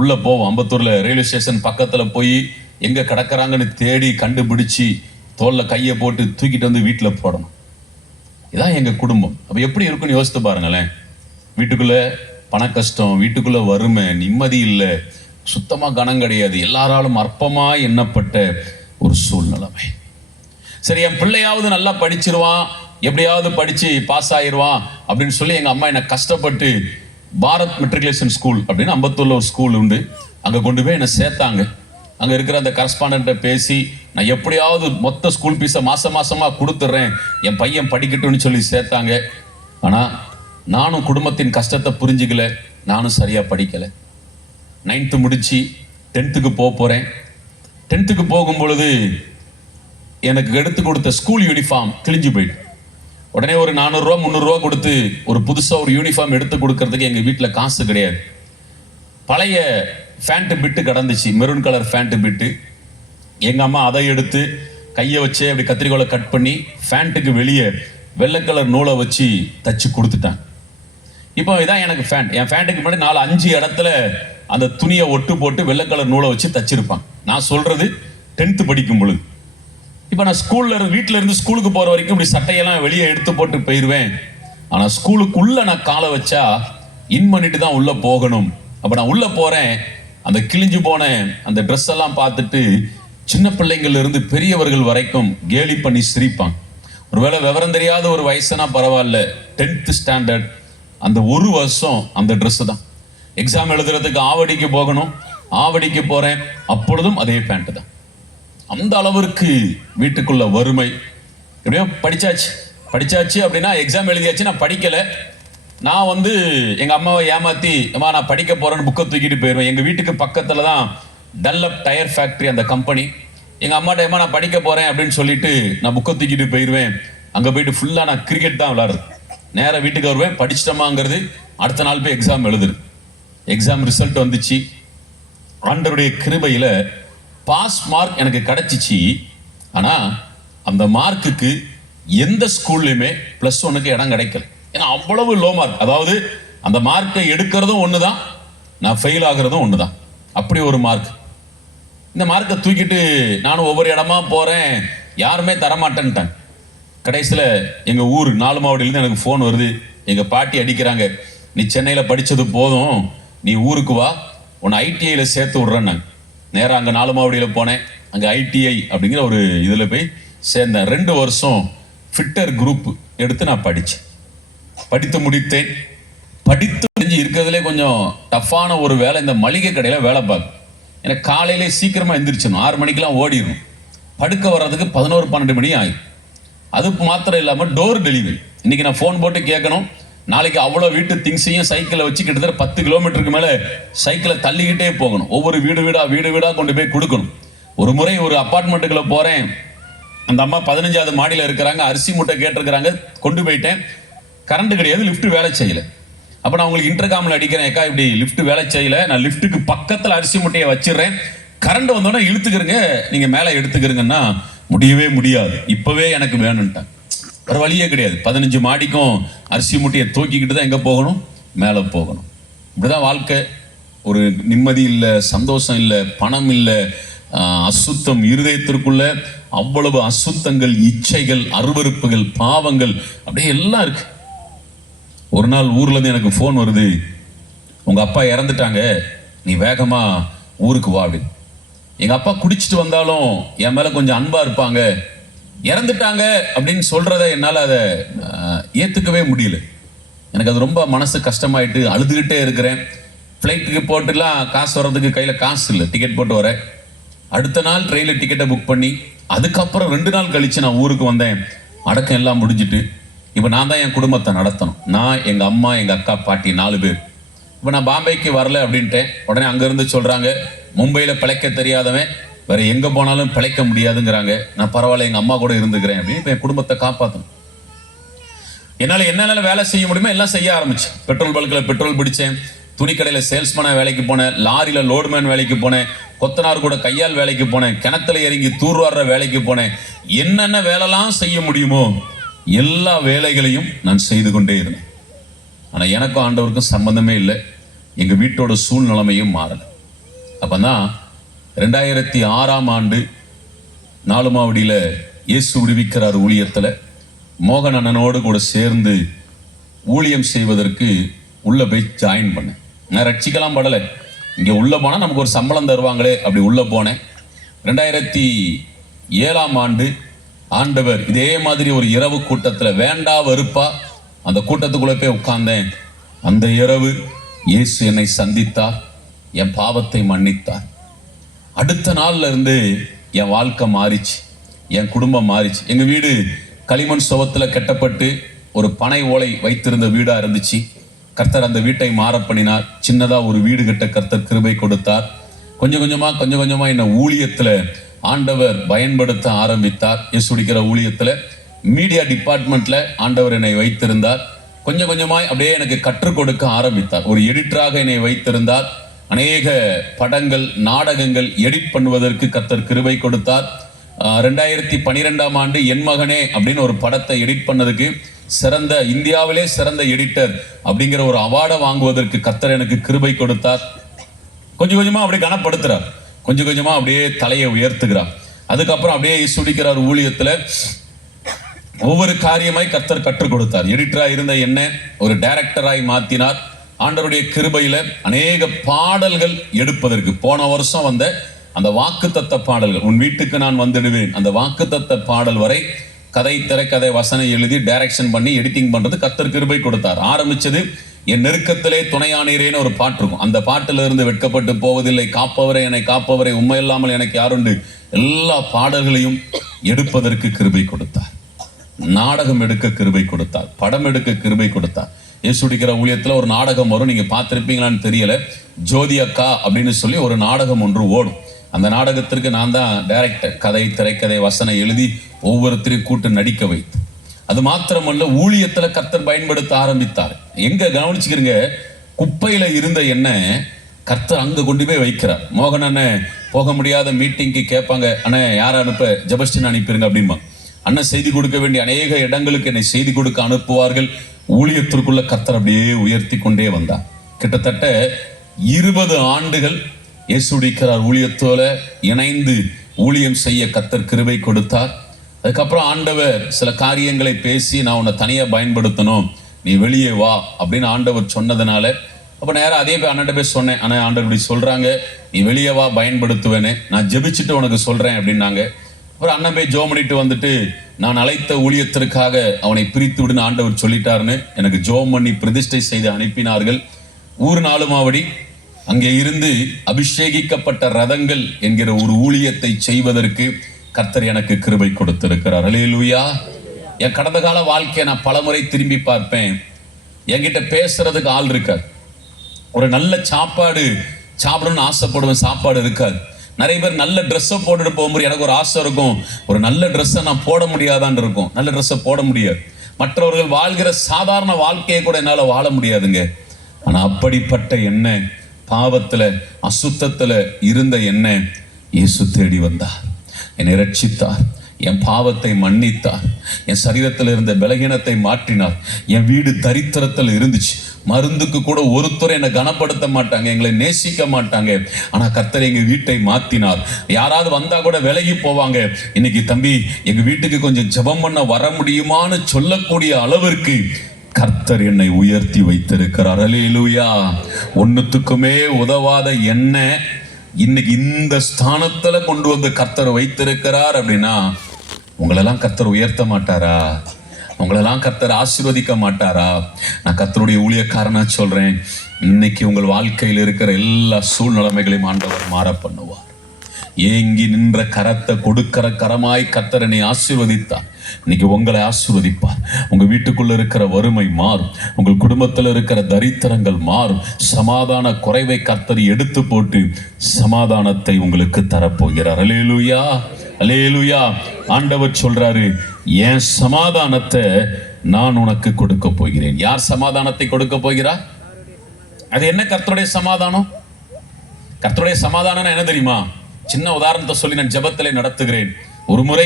உள்ள போவோம். அம்பத்தூர்ல ரயில்வே ஸ்டேஷன் பக்கத்துல போய் எங்க கிடக்குறாங்கன்னு தேடி கண்டுபிடிச்சு தோல்ல கையை போட்டு தூக்கிட்டு வந்து வீட்டுல போடணும். இதான் எங்க குடும்பம். அப்ப எப்படி இருக்குன்னு யோசித்து பாருங்களேன். வீட்டுக்குள்ள பண கஷ்டம், வீட்டுக்குள்ள வறுமை, நிம்மதி இல்லை, சுத்தமா கனம் கிடையாது, எல்லாராலும் அற்பமா எண்ணப்பட்ட ஒரு சூழ்நிலைமை. சரி, என் பிள்ளையாவது நல்லா படிச்சிருவான், எப்படியாவது படிச்சு பாஸ் ஆயிடுவான் அப்படின்னு சொல்லி எங்க அம்மா என்ன கஷ்டப்பட்டு பாரத் மெட்ரிகுலேஷன் ஸ்கூல் அப்படின்னு அம்பத்தூர்ல ஒரு ஸ்கூல் உண்டு, அங்க கொண்டு போய் என்ன சேர்த்தாங்க. அங்க இருக்கிற அந்த கரஸ்பாண்டன்ட்ட பேசி நான் எப்படியாவது மொத்த ஸ்கூல் ஃபீஸை மாசமா கொடுத்துட்றேன், என் பையன் படிக்கட்டும்னு சொல்லி சேர்த்தாங்க. ஆனா நானும் குடும்பத்தின் கஷ்டத்தை புரிஞ்சுக்கல, நானும் சரியா படிக்கல. 9th முடிச்சு 10th போறேன். 10th போகும் பொழுது எனக்கு எடுத்து கொடுத்த ஸ்கூல் யூனிஃபார்ம் கிழிஞ்சு போயிட்டு, உடனே ஒரு 400 ரூபா 300 ரூபா கொடுத்து ஒரு புதுசா ஒரு யூனிஃபார்ம் எடுத்து கொடுக்கறதுக்கு எங்க வீட்டுல காசு கிடையாது. பழைய ஃபேண்ட் பிட்டு கிடந்துச்சு, மெரூன் கலர் ஃபேண்ட் பிட்டு. எங்க அம்மா அதை எடுத்து கையை வச்சு அப்படி கத்திரிக்கோலை கட் பண்ணி ஃபேண்ட்டுக்கு வெளியே வெள்ளை கலர் நூலை வச்சு தச்சு கொடுத்துட்டாங்க. இப்போ இதான் எனக்கு ஃபேண்ட். என் ஃபேண்ட்டுக்கு முன்னாடி 4-5 இடத்துல அந்த துணியை ஒட்டு போட்டு வெள்ளை கலர் நூலை வச்சு தச்சிருப்பாங்க. நான் சொல்றது 10th படிக்கும் பொழுது. இப்போ நான் வீட்டில இருந்து ஸ்கூலுக்கு போற வரைக்கும் இப்படி சட்டையெல்லாம் வெளியே எடுத்து போட்டு போயிடுவேன். ஆனா ஸ்கூலுக்குள்ள நான் காலை வச்சா இன் பண்ணிட்டு தான் உள்ள போகணும். அப்ப நான் உள்ள போறேன், அந்த கிழிஞ்சு போன அந்த ட்ரெஸ் எல்லாம் பார்த்துட்டு சின்ன பிள்ளைங்கள்ல இருந்து பெரியவர்கள் வரைக்கும் கேலி பண்ணி சிரிப்பாங்க. ஒருவேளை விவரம் தெரியாத ஒரு வயசுனா பரவாயில்ல, 10th ஸ்டாண்டர்ட் அந்த ஒரு வருஷம் அந்த ட்ரெஸ் தான். எக்ஸாம் எழுதுறதுக்கு ஆவடிக்கு போகணும், ஆவடிக்கு போறேன், அப்பொழுதும் அதே பேண்ட் தான். அந்த அளவிற்கு வீட்டுக்குள்ள வறுமை. எப்படியோ படிச்சாச்சு அப்படின்னா எக்ஸாம் எழுதியாச்சு. நான் படிக்கல. நான் வந்து எங்க அம்மாவை ஏமாத்தி, அம்மா நான் படிக்க போறேன்னு புக்கை தூக்கிட்டு போயிடுவேன். எங்க வீட்டுக்கு பக்கத்துல தான் டல்லப் டயர் ஃபேக்டரி, அந்த கம்பெனி. எங்க அம்மாட்ட ஏமா நான் படிக்க போறேன் அப்படின்னு சொல்லிட்டு நான் புக்கை தூக்கிட்டு போயிடுவேன். அங்க போயிட்டு ஃபுல்லா நான் கிரிக்கெட் தான் விளையாடுறது. நேராக வீட்டுக்கு வருவேன், படிச்சிட்டோமாங்கிறது, அடுத்த நாள் போய் எக்ஸாம் எழுதுரு. எக்ஸாம் ரிசல்ட் வந்துச்சு. ஆண்டவருடைய கிருபையில பாஸ் மார்க் எனக்கு கிடைச்சிச்சு. ஆனா அந்த மார்க்குக்கு எந்த ஸ்கூல்லையுமே +1க்கு இடம் கிடைக்கல. ஏன்னா அவ்வளவு லோ மார்க். அதாவது அந்த மார்க்கை எடுக்கிறதும் ஒண்ணுதான், நான் ஃபெயில் ஆகுறதும் ஒண்ணுதான். அப்படி ஒரு மார்க். இந்த மார்க்கை தூக்கிட்டு நானும் ஒவ்வொரு இடமா போறேன், யாருமே தரமாட்டேன்ட்டாங்க. கடைசியில் எங்க ஊர் 4 மாவட்டத்திலேருந்து எனக்கு ஃபோன் வருது. எங்க பாட்டி அடிக்கிறாங்க, நீ சென்னையில படிச்சது போதும், நீ ஊருக்கு வா, உன்னை ITIல சேர்த்து விடுறேன்னு. நேராக அங்கே 4 மாவடியில் போனேன். அங்கே ITI அப்படிங்கிற ஒரு இதில் போய் சேர்ந்தேன். 2 வருஷம் ஃபிட்டர் குரூப் எடுத்து நான் படித்து முடித்தேன். படித்து முடிஞ்சு இருக்கிறதுலே கொஞ்சம் டஃப்பான ஒரு வேலை இந்த மளிகை கடையில் வேலை பார்க்க. எனக்கு காலையிலே சீக்கிரமாக எந்திரிச்சணும், 6 மணிக்கெலாம் ஓடிடணும். படுக்க வர்றதுக்கு 11-12 மணி ஆகும். அது மாத்திரம் இல்லாமல் டோர் டெலிவரி. இன்றைக்கி நான் ஃபோன் போட்டு கேட்கணும், நாளைக்கு அவ்வளோ வீட்டு திங்ஸையும் சைக்கிளை வச்சு கிட்டத்தட்ட 10 கிலோமீட்டருக்கு மேலே சைக்கிளை தள்ளிக்கிட்டே போகணும். ஒவ்வொரு வீடு வீடாக கொண்டு போய் கொடுக்கணும். ஒரு முறை ஒரு அப்பார்ட்மெண்ட்டுக்குள்ளே போகிறேன், அந்த அம்மா 15வது மாடியில் இருக்கிறாங்க, அரிசி மூட்டை கேட்டிருக்கிறாங்க, கொண்டு போயிட்டேன். கரண்ட் கிடையாது, லிஃப்ட் வேலை செய்யலை. அப்போ நான் உங்களுக்கு இன்டர்காமில் அடிக்கிறேன், ஏக்கா இப்படி லிஃப்ட் வேலை செய்யலை, நான் லிஃப்ட்டுக்கு பக்கத்தில் அரிசி மூட்டையை வச்சிடுறேன், கரண்ட் வந்தோடனே இழுத்துக்கிறங்க, நீங்கள் மேலே எடுத்துக்கிறங்கன்னா முடியவே முடியாது, இப்போவே எனக்கு வேணும்ட்டான். வேறு வழியே கிடையாது. 15 மாடிக்கும் அரிசி மூட்டையை தூக்கிக்கிட்டு தான் எங்கே போகணும், மேலே போகணும். இப்படிதான் வாழ்க்கை. ஒரு நிம்மதி இல்லை, சந்தோஷம் இல்லை, பணம் இல்லை, அசுத்தம். இருதயத்திற்குள்ள அவ்வளவு அசுத்தங்கள், இச்சைகள், அருவருப்புகள், பாவங்கள் அப்படியே எல்லாம் இருக்கு. ஒரு நாள் ஊர்ல இருந்து எனக்கு ஃபோன் வருது, உங்க அப்பா இறந்துட்டாங்க, நீ வேகமா ஊருக்கு வா அப்படின்னு. எங்க அப்பா குடிச்சிட்டு வந்தாலும் என் மேல கொஞ்சம் அன்பா இருப்பாங்க, இறந்துட்டாங்க அப்படின்னு சொல்றத என்னால் அதை ஏற்றுக்கவே முடியல. எனக்கு அது ரொம்ப மனசு கஷ்டமாயிட்டு அழுதுகிட்டே இருக்கிறேன். ஃப்ளைட்டுக்கு போட்டுலாம் காசு வர்றதுக்கு கையில் காசு இல்லை, டிக்கெட் போட்டு வரேன். அடுத்த நாள் ட்ரெயினில் டிக்கெட்டை புக் பண்ணி அதுக்கப்புறம் 2 நாள் கழித்து நான் ஊருக்கு வந்தேன். அடக்கம் எல்லாம் முடிஞ்சிட்டு இப்போ நான் தான் என் குடும்பத்தை நடத்தணும். நான், எங்கள் அம்மா, எங்கள் அக்கா, பாட்டி 4 பேர். இப்போ நான் பாம்பேக்கு வரல அப்படின்ட்டேன். உடனே அங்கேருந்து சொல்கிறாங்க, மும்பையில் பிழைக்க தெரியாதவன் வேற எங்கே போனாலும் பிழைக்க முடியாதுங்கிறாங்க. நான் பரவாயில்ல, எங்கள் அம்மா கூட இருந்துக்கிறேன் அப்படின்னு இப்போ என் குடும்பத்தை காப்பாற்றணும். என்னால் என்னென்ன வேலை செய்ய முடியுமோ எல்லாம் செய்ய ஆரம்பித்தேன். பெட்ரோல் பல்கில் பெட்ரோல் பிடிச்சேன், துணிக்கடையில் சேல்ஸ்மேனாக வேலைக்கு போனேன், லாரியில் லோடுமேன் வேலைக்கு போனேன், கொத்தனார் கூட கையால் வேலைக்கு போனேன், கிணத்துல இறங்கி தூர்வாடுற வேலைக்கு போனேன். என்னென்ன வேலைலாம் செய்ய முடியுமோ எல்லா வேலைகளையும் நான் செய்து கொண்டே இருந்தேன். ஆனால் எனக்கும் ஆண்டவருக்கும் சம்பந்தமே இல்லை. எங்கள் வீட்டோட சூழ்நிலைமையும் மாறலை. அப்போ தான் 2006ஆம் ஆண்டு 4 மாவடியில் இயேசு விடுவிக்கிறார் ஊழியத்தில் மோகன் அண்ணனோடு கூட சேர்ந்து ஊழியம் செய்வதற்கு உள்ளே போய் ஜாயின் பண்ணேன். நான் ரட்சிக்கலாம் படலை, இங்கே உள்ளே போனால் நமக்கு ஒரு சம்பளம் தருவாங்களே அப்படி உள்ளே போனேன். 2007ஆம் ஆண்டு ஆண்டவர் இதே மாதிரி ஒரு இரவு கூட்டத்தில் வேண்டா வெறுப்பா அந்த கூட்டத்துக்குள்ளே போய் உட்கார்ந்தேன். அந்த இரவு இயேசு என்னை சந்தித்தார், என் பாவத்தை மன்னித்தார். அடுத்த நாள்ல இருந்து என் வாழ்க்கை மாறிச்சு, என் குடும்பம் மாறிச்சு. எங்கள் வீடு களிமண் சுவத்தில் கட்டப்பட்டு ஒரு பனை ஓலை வைத்திருந்த வீடாக இருந்துச்சு. கர்த்தர் அந்த வீட்டை மாற பண்ணினார். சின்னதாக ஒரு வீடு கட்ட கர்த்தர் கிருபை கொடுத்தார். கொஞ்சம் கொஞ்சமாக என்னை ஊழியத்தில் ஆண்டவர் பயன்படுத்த ஆரம்பித்தார். இயேசுடிக்கிற ஊழியத்தில் மீடியா டிபார்ட்மெண்ட்டில் ஆண்டவர் என்னை வைத்திருந்தார். கொஞ்சம் கொஞ்சமாய் அப்படியே எனக்கு கற்றுக் கொடுக்க ஆரம்பித்தார். ஒரு எடிட்டராக என்னை வைத்திருந்தார். அநேக படங்கள், நாடகங்கள் எடிட் பண்ணுவதற்கு கர்த்தர் கிருபை கொடுத்தார். 2012ஆம் ஆண்டு என் மகனே அப்படின்னு ஒரு படத்தை எடிட் பண்ணதுக்கு இந்தியாவிலே சிறந்த எடிட்டர் அப்படிங்கிற ஒரு அவார்டை வாங்குவதற்கு கர்த்தர் எனக்கு கிருபை கொடுத்தார். கொஞ்சம் கொஞ்சமா அப்படியே கனப்படுத்துறார், கொஞ்சம் கொஞ்சமா அப்படியே தலையை உயர்த்துகிறார். அதுக்கப்புறம் அப்படியே சுடிக்கிறார் ஊழியத்துல ஒவ்வொரு காரியமாய் கர்த்தர் கற்றுக் கொடுத்தார். எடிட்டரா இருந்த என்ன ஒரு டைரக்டராய் மாத்தினார். ஆண்டவருடைய கிருபையில அநேக பாடல்கள் எடுப்பதற்கு போன வருஷம் வந்த அந்த வாக்குத்தத்த பாடல்கள், உன் வீட்டுக்கு நான் வந்துடுவேன், அந்த வாக்குத்தத்த பாடல் வரை கதை, திரைக்கதை, வசனம் எழுதி டைரக்ஷன் பண்ணி எடிட்டிங் பண்றது கர்த்தர் கிருபை கொடுத்தார். ஆரம்பிச்சது என் நெருக்கத்திலே துணையானீரேன்னு ஒரு பாட்டு இருக்கும். அந்த பாட்டில இருந்து வெட்கப்பட்டு போவதில்லை, காப்பவரை என்னை காப்பவரை, உண்மை இல்லாமல் எனக்கு யாருண்டு, எல்லா பாடல்களையும் எடுப்பதற்கு கிருபை கொடுத்தார். நாடகம் எடுக்க கிருபை கொடுத்தார், படம் எடுக்க கிருபை கொடுத்தார். இயேசுடிக்கிற ஊழியத்தில் ஒரு நாடகம் வரும், நீங்க பார்த்திருப்பீங்களான்னு தெரியல. ஜோதி அக்கா அப்படின்னு சொல்லி ஒரு நாடகம் ஒன்று ஓடும். அந்த நாடகத்திற்கு நான் தான் டைரக்டர். கதை, திரைக்கதை, வசனம் எழுதி ஒவ்வொருத்தரையும் கூட்டு நடிக்க வைத்து, அது மாத்திரமல்ல ஊழியத்துல கர்த்தர் பயன்படுத்த ஆரம்பித்தார். எங்க கவனிச்சுக்கிறீங்க, குப்பையில இருந்த என்ன கர்த்தர் அங்க கொண்டு போய் வைக்கிறார். மோகன் அண்ணன் போக முடியாத மீட்டிங்க்கு கேட்பாங்க, அண்ணே யாரை அனுப்ப, ஜெபஸ்டின் அனுப்பிடுங்க அப்படின்பா. அண்ணன் செய்தி கொடுக்க வேண்டிய அநேக இடங்களுக்கு என்னை செய்தி கொடுக்க அனுப்புவார்கள். ஊழியத்திற்குள்ள கர்த்தர் அப்படியே உயர்த்தி கொண்டே வந்தார். கிட்டத்தட்ட 20 ஆண்டுகள் இயேசுடிக்கிறார் ஊழியத்தோல இணைந்து ஊழியம் செய்ய கர்த்தர் கிருபை கொடுத்தார். அதுக்கப்புறம் ஆண்டவர் சில காரியங்களை பேசி, நான் உன்னை தனியாக பயன்படுத்தணும், நீ வெளியே வா அப்படின்னு ஆண்டவர் சொன்னதுனால அப்போ நேராக அதே போய் அண்ணன் போய் சொன்னேன், ஆனால் ஆண்டவர் இப்படி சொல்கிறாங்க, நீ வெளியே வா, பயன்படுத்துவேன்னு, நான் ஜெபிச்சுட்டு உனக்கு சொல்கிறேன் அப்படின்னாங்க. அப்புறம் அண்ணன் போய் ஜோம் பண்ணிட்டு வந்துட்டு, நான் அழைத்த ஊழியத்திற்காக அவனை பிரித்து விடுன்னு ஆண்டவர் சொல்லிட்டாருன்னு எனக்கு ஜோம் பண்ணி பிரதிஷ்டை செய்து அனுப்பினார்கள். ஊர் நாளுமாவடி அங்கே இருந்து அபிஷேகிக்கப்பட்ட ரதங்கள் என்கிற ஒரு ஊழியத்தை செய்வதற்கு கர்த்தர் எனக்கு கிருபை கொடுத்திருக்கிறார். அல்லேலூயா. என் கடந்த கால வாழ்க்கையை நான் பலமுறை திரும்பி பார்ப்பேன். என்கிட்ட பேசுறதுக்கு ஆள் இருக்காது. ஒரு நல்ல சாப்பாடு சாப்பிடணும்னு ஆசைப்படுவேன், சாப்பாடு இருக்காது. நிறைய பேர் நல்ல ட்ரெஸ்ஸை போட்டுட்டு போகும்போது எனக்கு ஒரு ஆசை இருக்கும், ஒரு நல்ல ட்ரெஸ்ஸை நான் போட முடியாதான்னு இருக்கும். நல்ல ட்ரெஸ்ஸை போட முடியாது. மற்றவர்கள் வாழ்கிற சாதாரண வாழ்க்கையை கூட என்னால் வாழ முடியாதுங்க. ஆனால் அப்படிப்பட்ட எண்ணெய், பாவத்தில் அசுத்தத்தில் இருந்த எண்ணெய் இயேசு தேடி வந்தார், என்னை ரட்சித்தார், என் பாவத்தை மன்னித்தார், என் சரீரத்தில் இருந்த பலகீனத்தை மாற்றினார். என் வீடு தரித்திரத்தில் இருந்துச்சு. மருந்துக்கு கூட ஒருத்தர் என்னை கனப்படுத்த மாட்டாங்க, எங்களை நேசிக்க மாட்டாங்க. ஆனால் கர்த்தர் எங்கள் வீட்டை மாற்றினார். யாராவது வந்தால் கூட விலகி போவாங்க. இன்னைக்கு தம்பி எங்கள் வீட்டுக்கு கொஞ்சம் ஜெபம் பண்ண வர முடியுமான்னு சொல்லக்கூடிய அளவிற்கு கர்த்தர் என்னை உயர்த்தி வைத்திருக்கிறார். அல்லேலூயா. ஒன்னுத்துக்குமே உதவாத எண்ணெய் இன்னைக்கு இந்த ஸ்தானத்துல கொண்டு வந்து கர்த்தர் வைத்திருக்கிறார். அப்படின்னா உங்களெல்லாம் கர்த்தர் உயர்த்த மாட்டாரா? உங்களெல்லாம் கர்த்தர் ஆசீர்வதிக்க மாட்டாரா? நான் கர்த்தருடைய ஊழியக்காரனா சொல்றேன், இன்னைக்கு உங்கள் வாழ்க்கையில் இருக்கிற எல்லா சூழ்நிலைமைகளையும் ஆண்டவர் மாற பண்ணுவார். ஏங்கி நின்ற கரத்தை கொடுக்கிற கரமாய் கர்த்தர் என்னை ஆசீர்வதித்தார். இன்னைக்கு உங்களை ஆசீர்வதிப்பார். உங்க வீட்டுக்குள்ள இருக்கிற வறுமை மாறும், உங்கள் குடும்பத்தில் இருக்கிற தரித்திரங்கள் மாறும். சமாதான குறைவை கர்த்தர் எடுத்து போட்டு சமாதானத்தை உங்களுக்கு தரப்போகிறார். அல்லேலூயா, அல்லேலூயா. ஆண்டவர் சொல்றாரு, என் சமாதானத்தை நான் உனக்கு கொடுக்க போகிறேன். யார் சமாதானத்தை கொடுக்க போகிறார்? அது என்ன கர்த்தருடைய சமாதானம்? கர்த்தருடைய சமாதானம் என்ன தெரியுமா? சின்ன உதாரணத்தை சொல்லி நான் ஜெபத்திலே நடத்துகிறேன். ஒரு முறை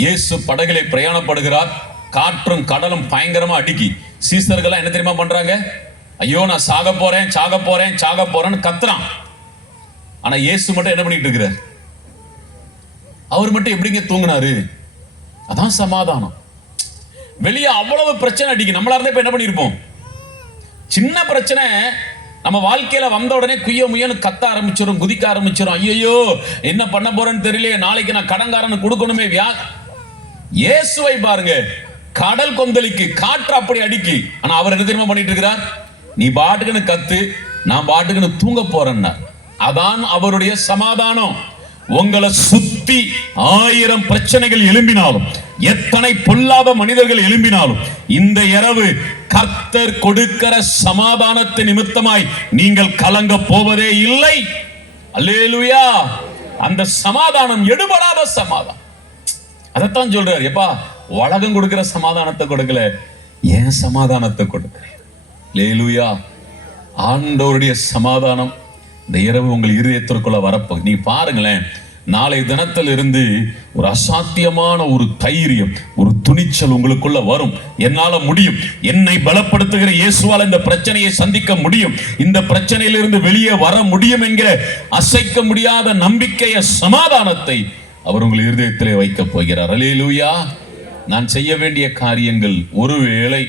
இயேசு படகிலே பிரயாணப்படுகிறார். காற்றும் கடலும் பயங்கரமா அடிக்கி சீசர்கள் என்ன தெரியுமா பண்றாங்க? ஐயோ நான் சாக போறேன், சாக போறேன், சாக போறேன்னு கத்துறான். ஆனா இயேசு மட்டும் என்ன பண்ணிட்டு இருக்கிறார்? அவர் மட்டும் எப்படிங்க தூங்கினாரு? அதான் சமாதானம். வெளியே அவ்வளவு பிரச்சனை அடிக்கு. நம்மளா இருந்தா இப்ப என்ன பண்ணிருப்போம்? சின்ன பிரச்சனை நம்ம வாழ்க்கையில வந்த உடனே குய்ய முயன்னு கத்த ஆரம்பிச்சிடும், குதிக்க ஆரம்பிச்சிடும். ஐயோ என்ன பண்ண போறேன்னு தெரியல, நாளைக்கு நான் கடன்காரனுக்கு கொடுக்கணுமே. இயேசுவை பாருங்க, கடல் கொந்தளிக்கு, காற்று அப்படி அடிக்கி. ஆனா அவர் என்ன தெரியுமா பண்ணிட்டு இருக்கிறார்? நீ பாட்டுக்குன்னு கத்து, நான் பாட்டுக்குன்னு தூங்க போறேன்னா. அதான் அவருடைய சமாதானம். உங்களை சுத்தி 1000 பிரச்சனைகள் எழும்பினாலும், எத்தனை பொல்லாத மனிதர்கள் எழும்பினாலும், இந்த இரவு கர்த்தர் கொடுக்கிற சமாதானத்தை நிமித்தமாய் நீங்கள் கலங்க போவதே இல்லை. அல்லேலூயா. அந்த சமாதானம் எடுபடாத சமாதானம். அதைத்தான் சொல்றாரு, எப்பா உலகம் கொடுக்கிற சமாதானத்தை கொடுக்கல, ஏன் சமாதானத்தை கொடுக்கிறேன். அல்லேலூயா. ஆண்டவருடைய சமாதானம் இந்த இரவு உங்கள் இதயத்திற்குள்ள வரப்போகுது. நீ பாருங்களேன், நாளை தினத்தில் இருந்து ஒரு அசாத்தியமான ஒரு தைரியம், ஒரு துணிச்சல் உங்களுக்குள்ள வரும். என்னால முடியும், என்னை பலப்படுத்துகிற இயேசுவால் இந்த பிரச்சனையை சந்திக்க முடியும், இந்த பிரச்சனையிலிருந்து வெளியே வர முடியும் என்கிற அசைக்க முடியாத நம்பிக்கைய, சமாதானத்தை அவர் உங்கள் இருதயத்திலே வைக்க போகிறார். அல்லேலூயா. நான் செய்ய வேண்டிய காரியங்கள், ஒருவேளை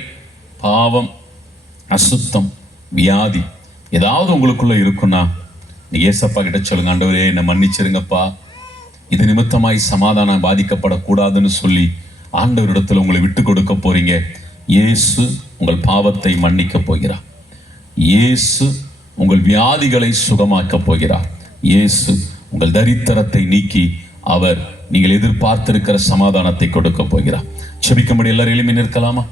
பாவம், அசுத்தம், வியாதி ஏதாவது உங்களுக்குள்ள இருக்குன்னா, நீ ஏசப்பா கிட்ட சொல்லுங்க, ஆண்டவரே என்னை மன்னிச்சிருங்கப்பா, இது நிமித்தமாய் சமாதானம் பாதிக்கப்படக்கூடாதுன்னு சொல்லி ஆண்டவரிடத்தில் உங்களை விட்டு கொடுக்க போறீங்க. இயேசு உங்கள் பாவத்தை மன்னிக்க போகிறார். இயேசு உங்கள் வியாதிகளை சுகமாக்க போகிறார். இயேசு உங்கள் தரித்திரத்தை நீக்கி அவர் நீங்கள் எதிர்பார்த்திருக்கிற சமாதானத்தை கொடுக்க போகிறார். செபிக்கும்படி எல்லாரும் எளிமையாக நிற்கலாமா?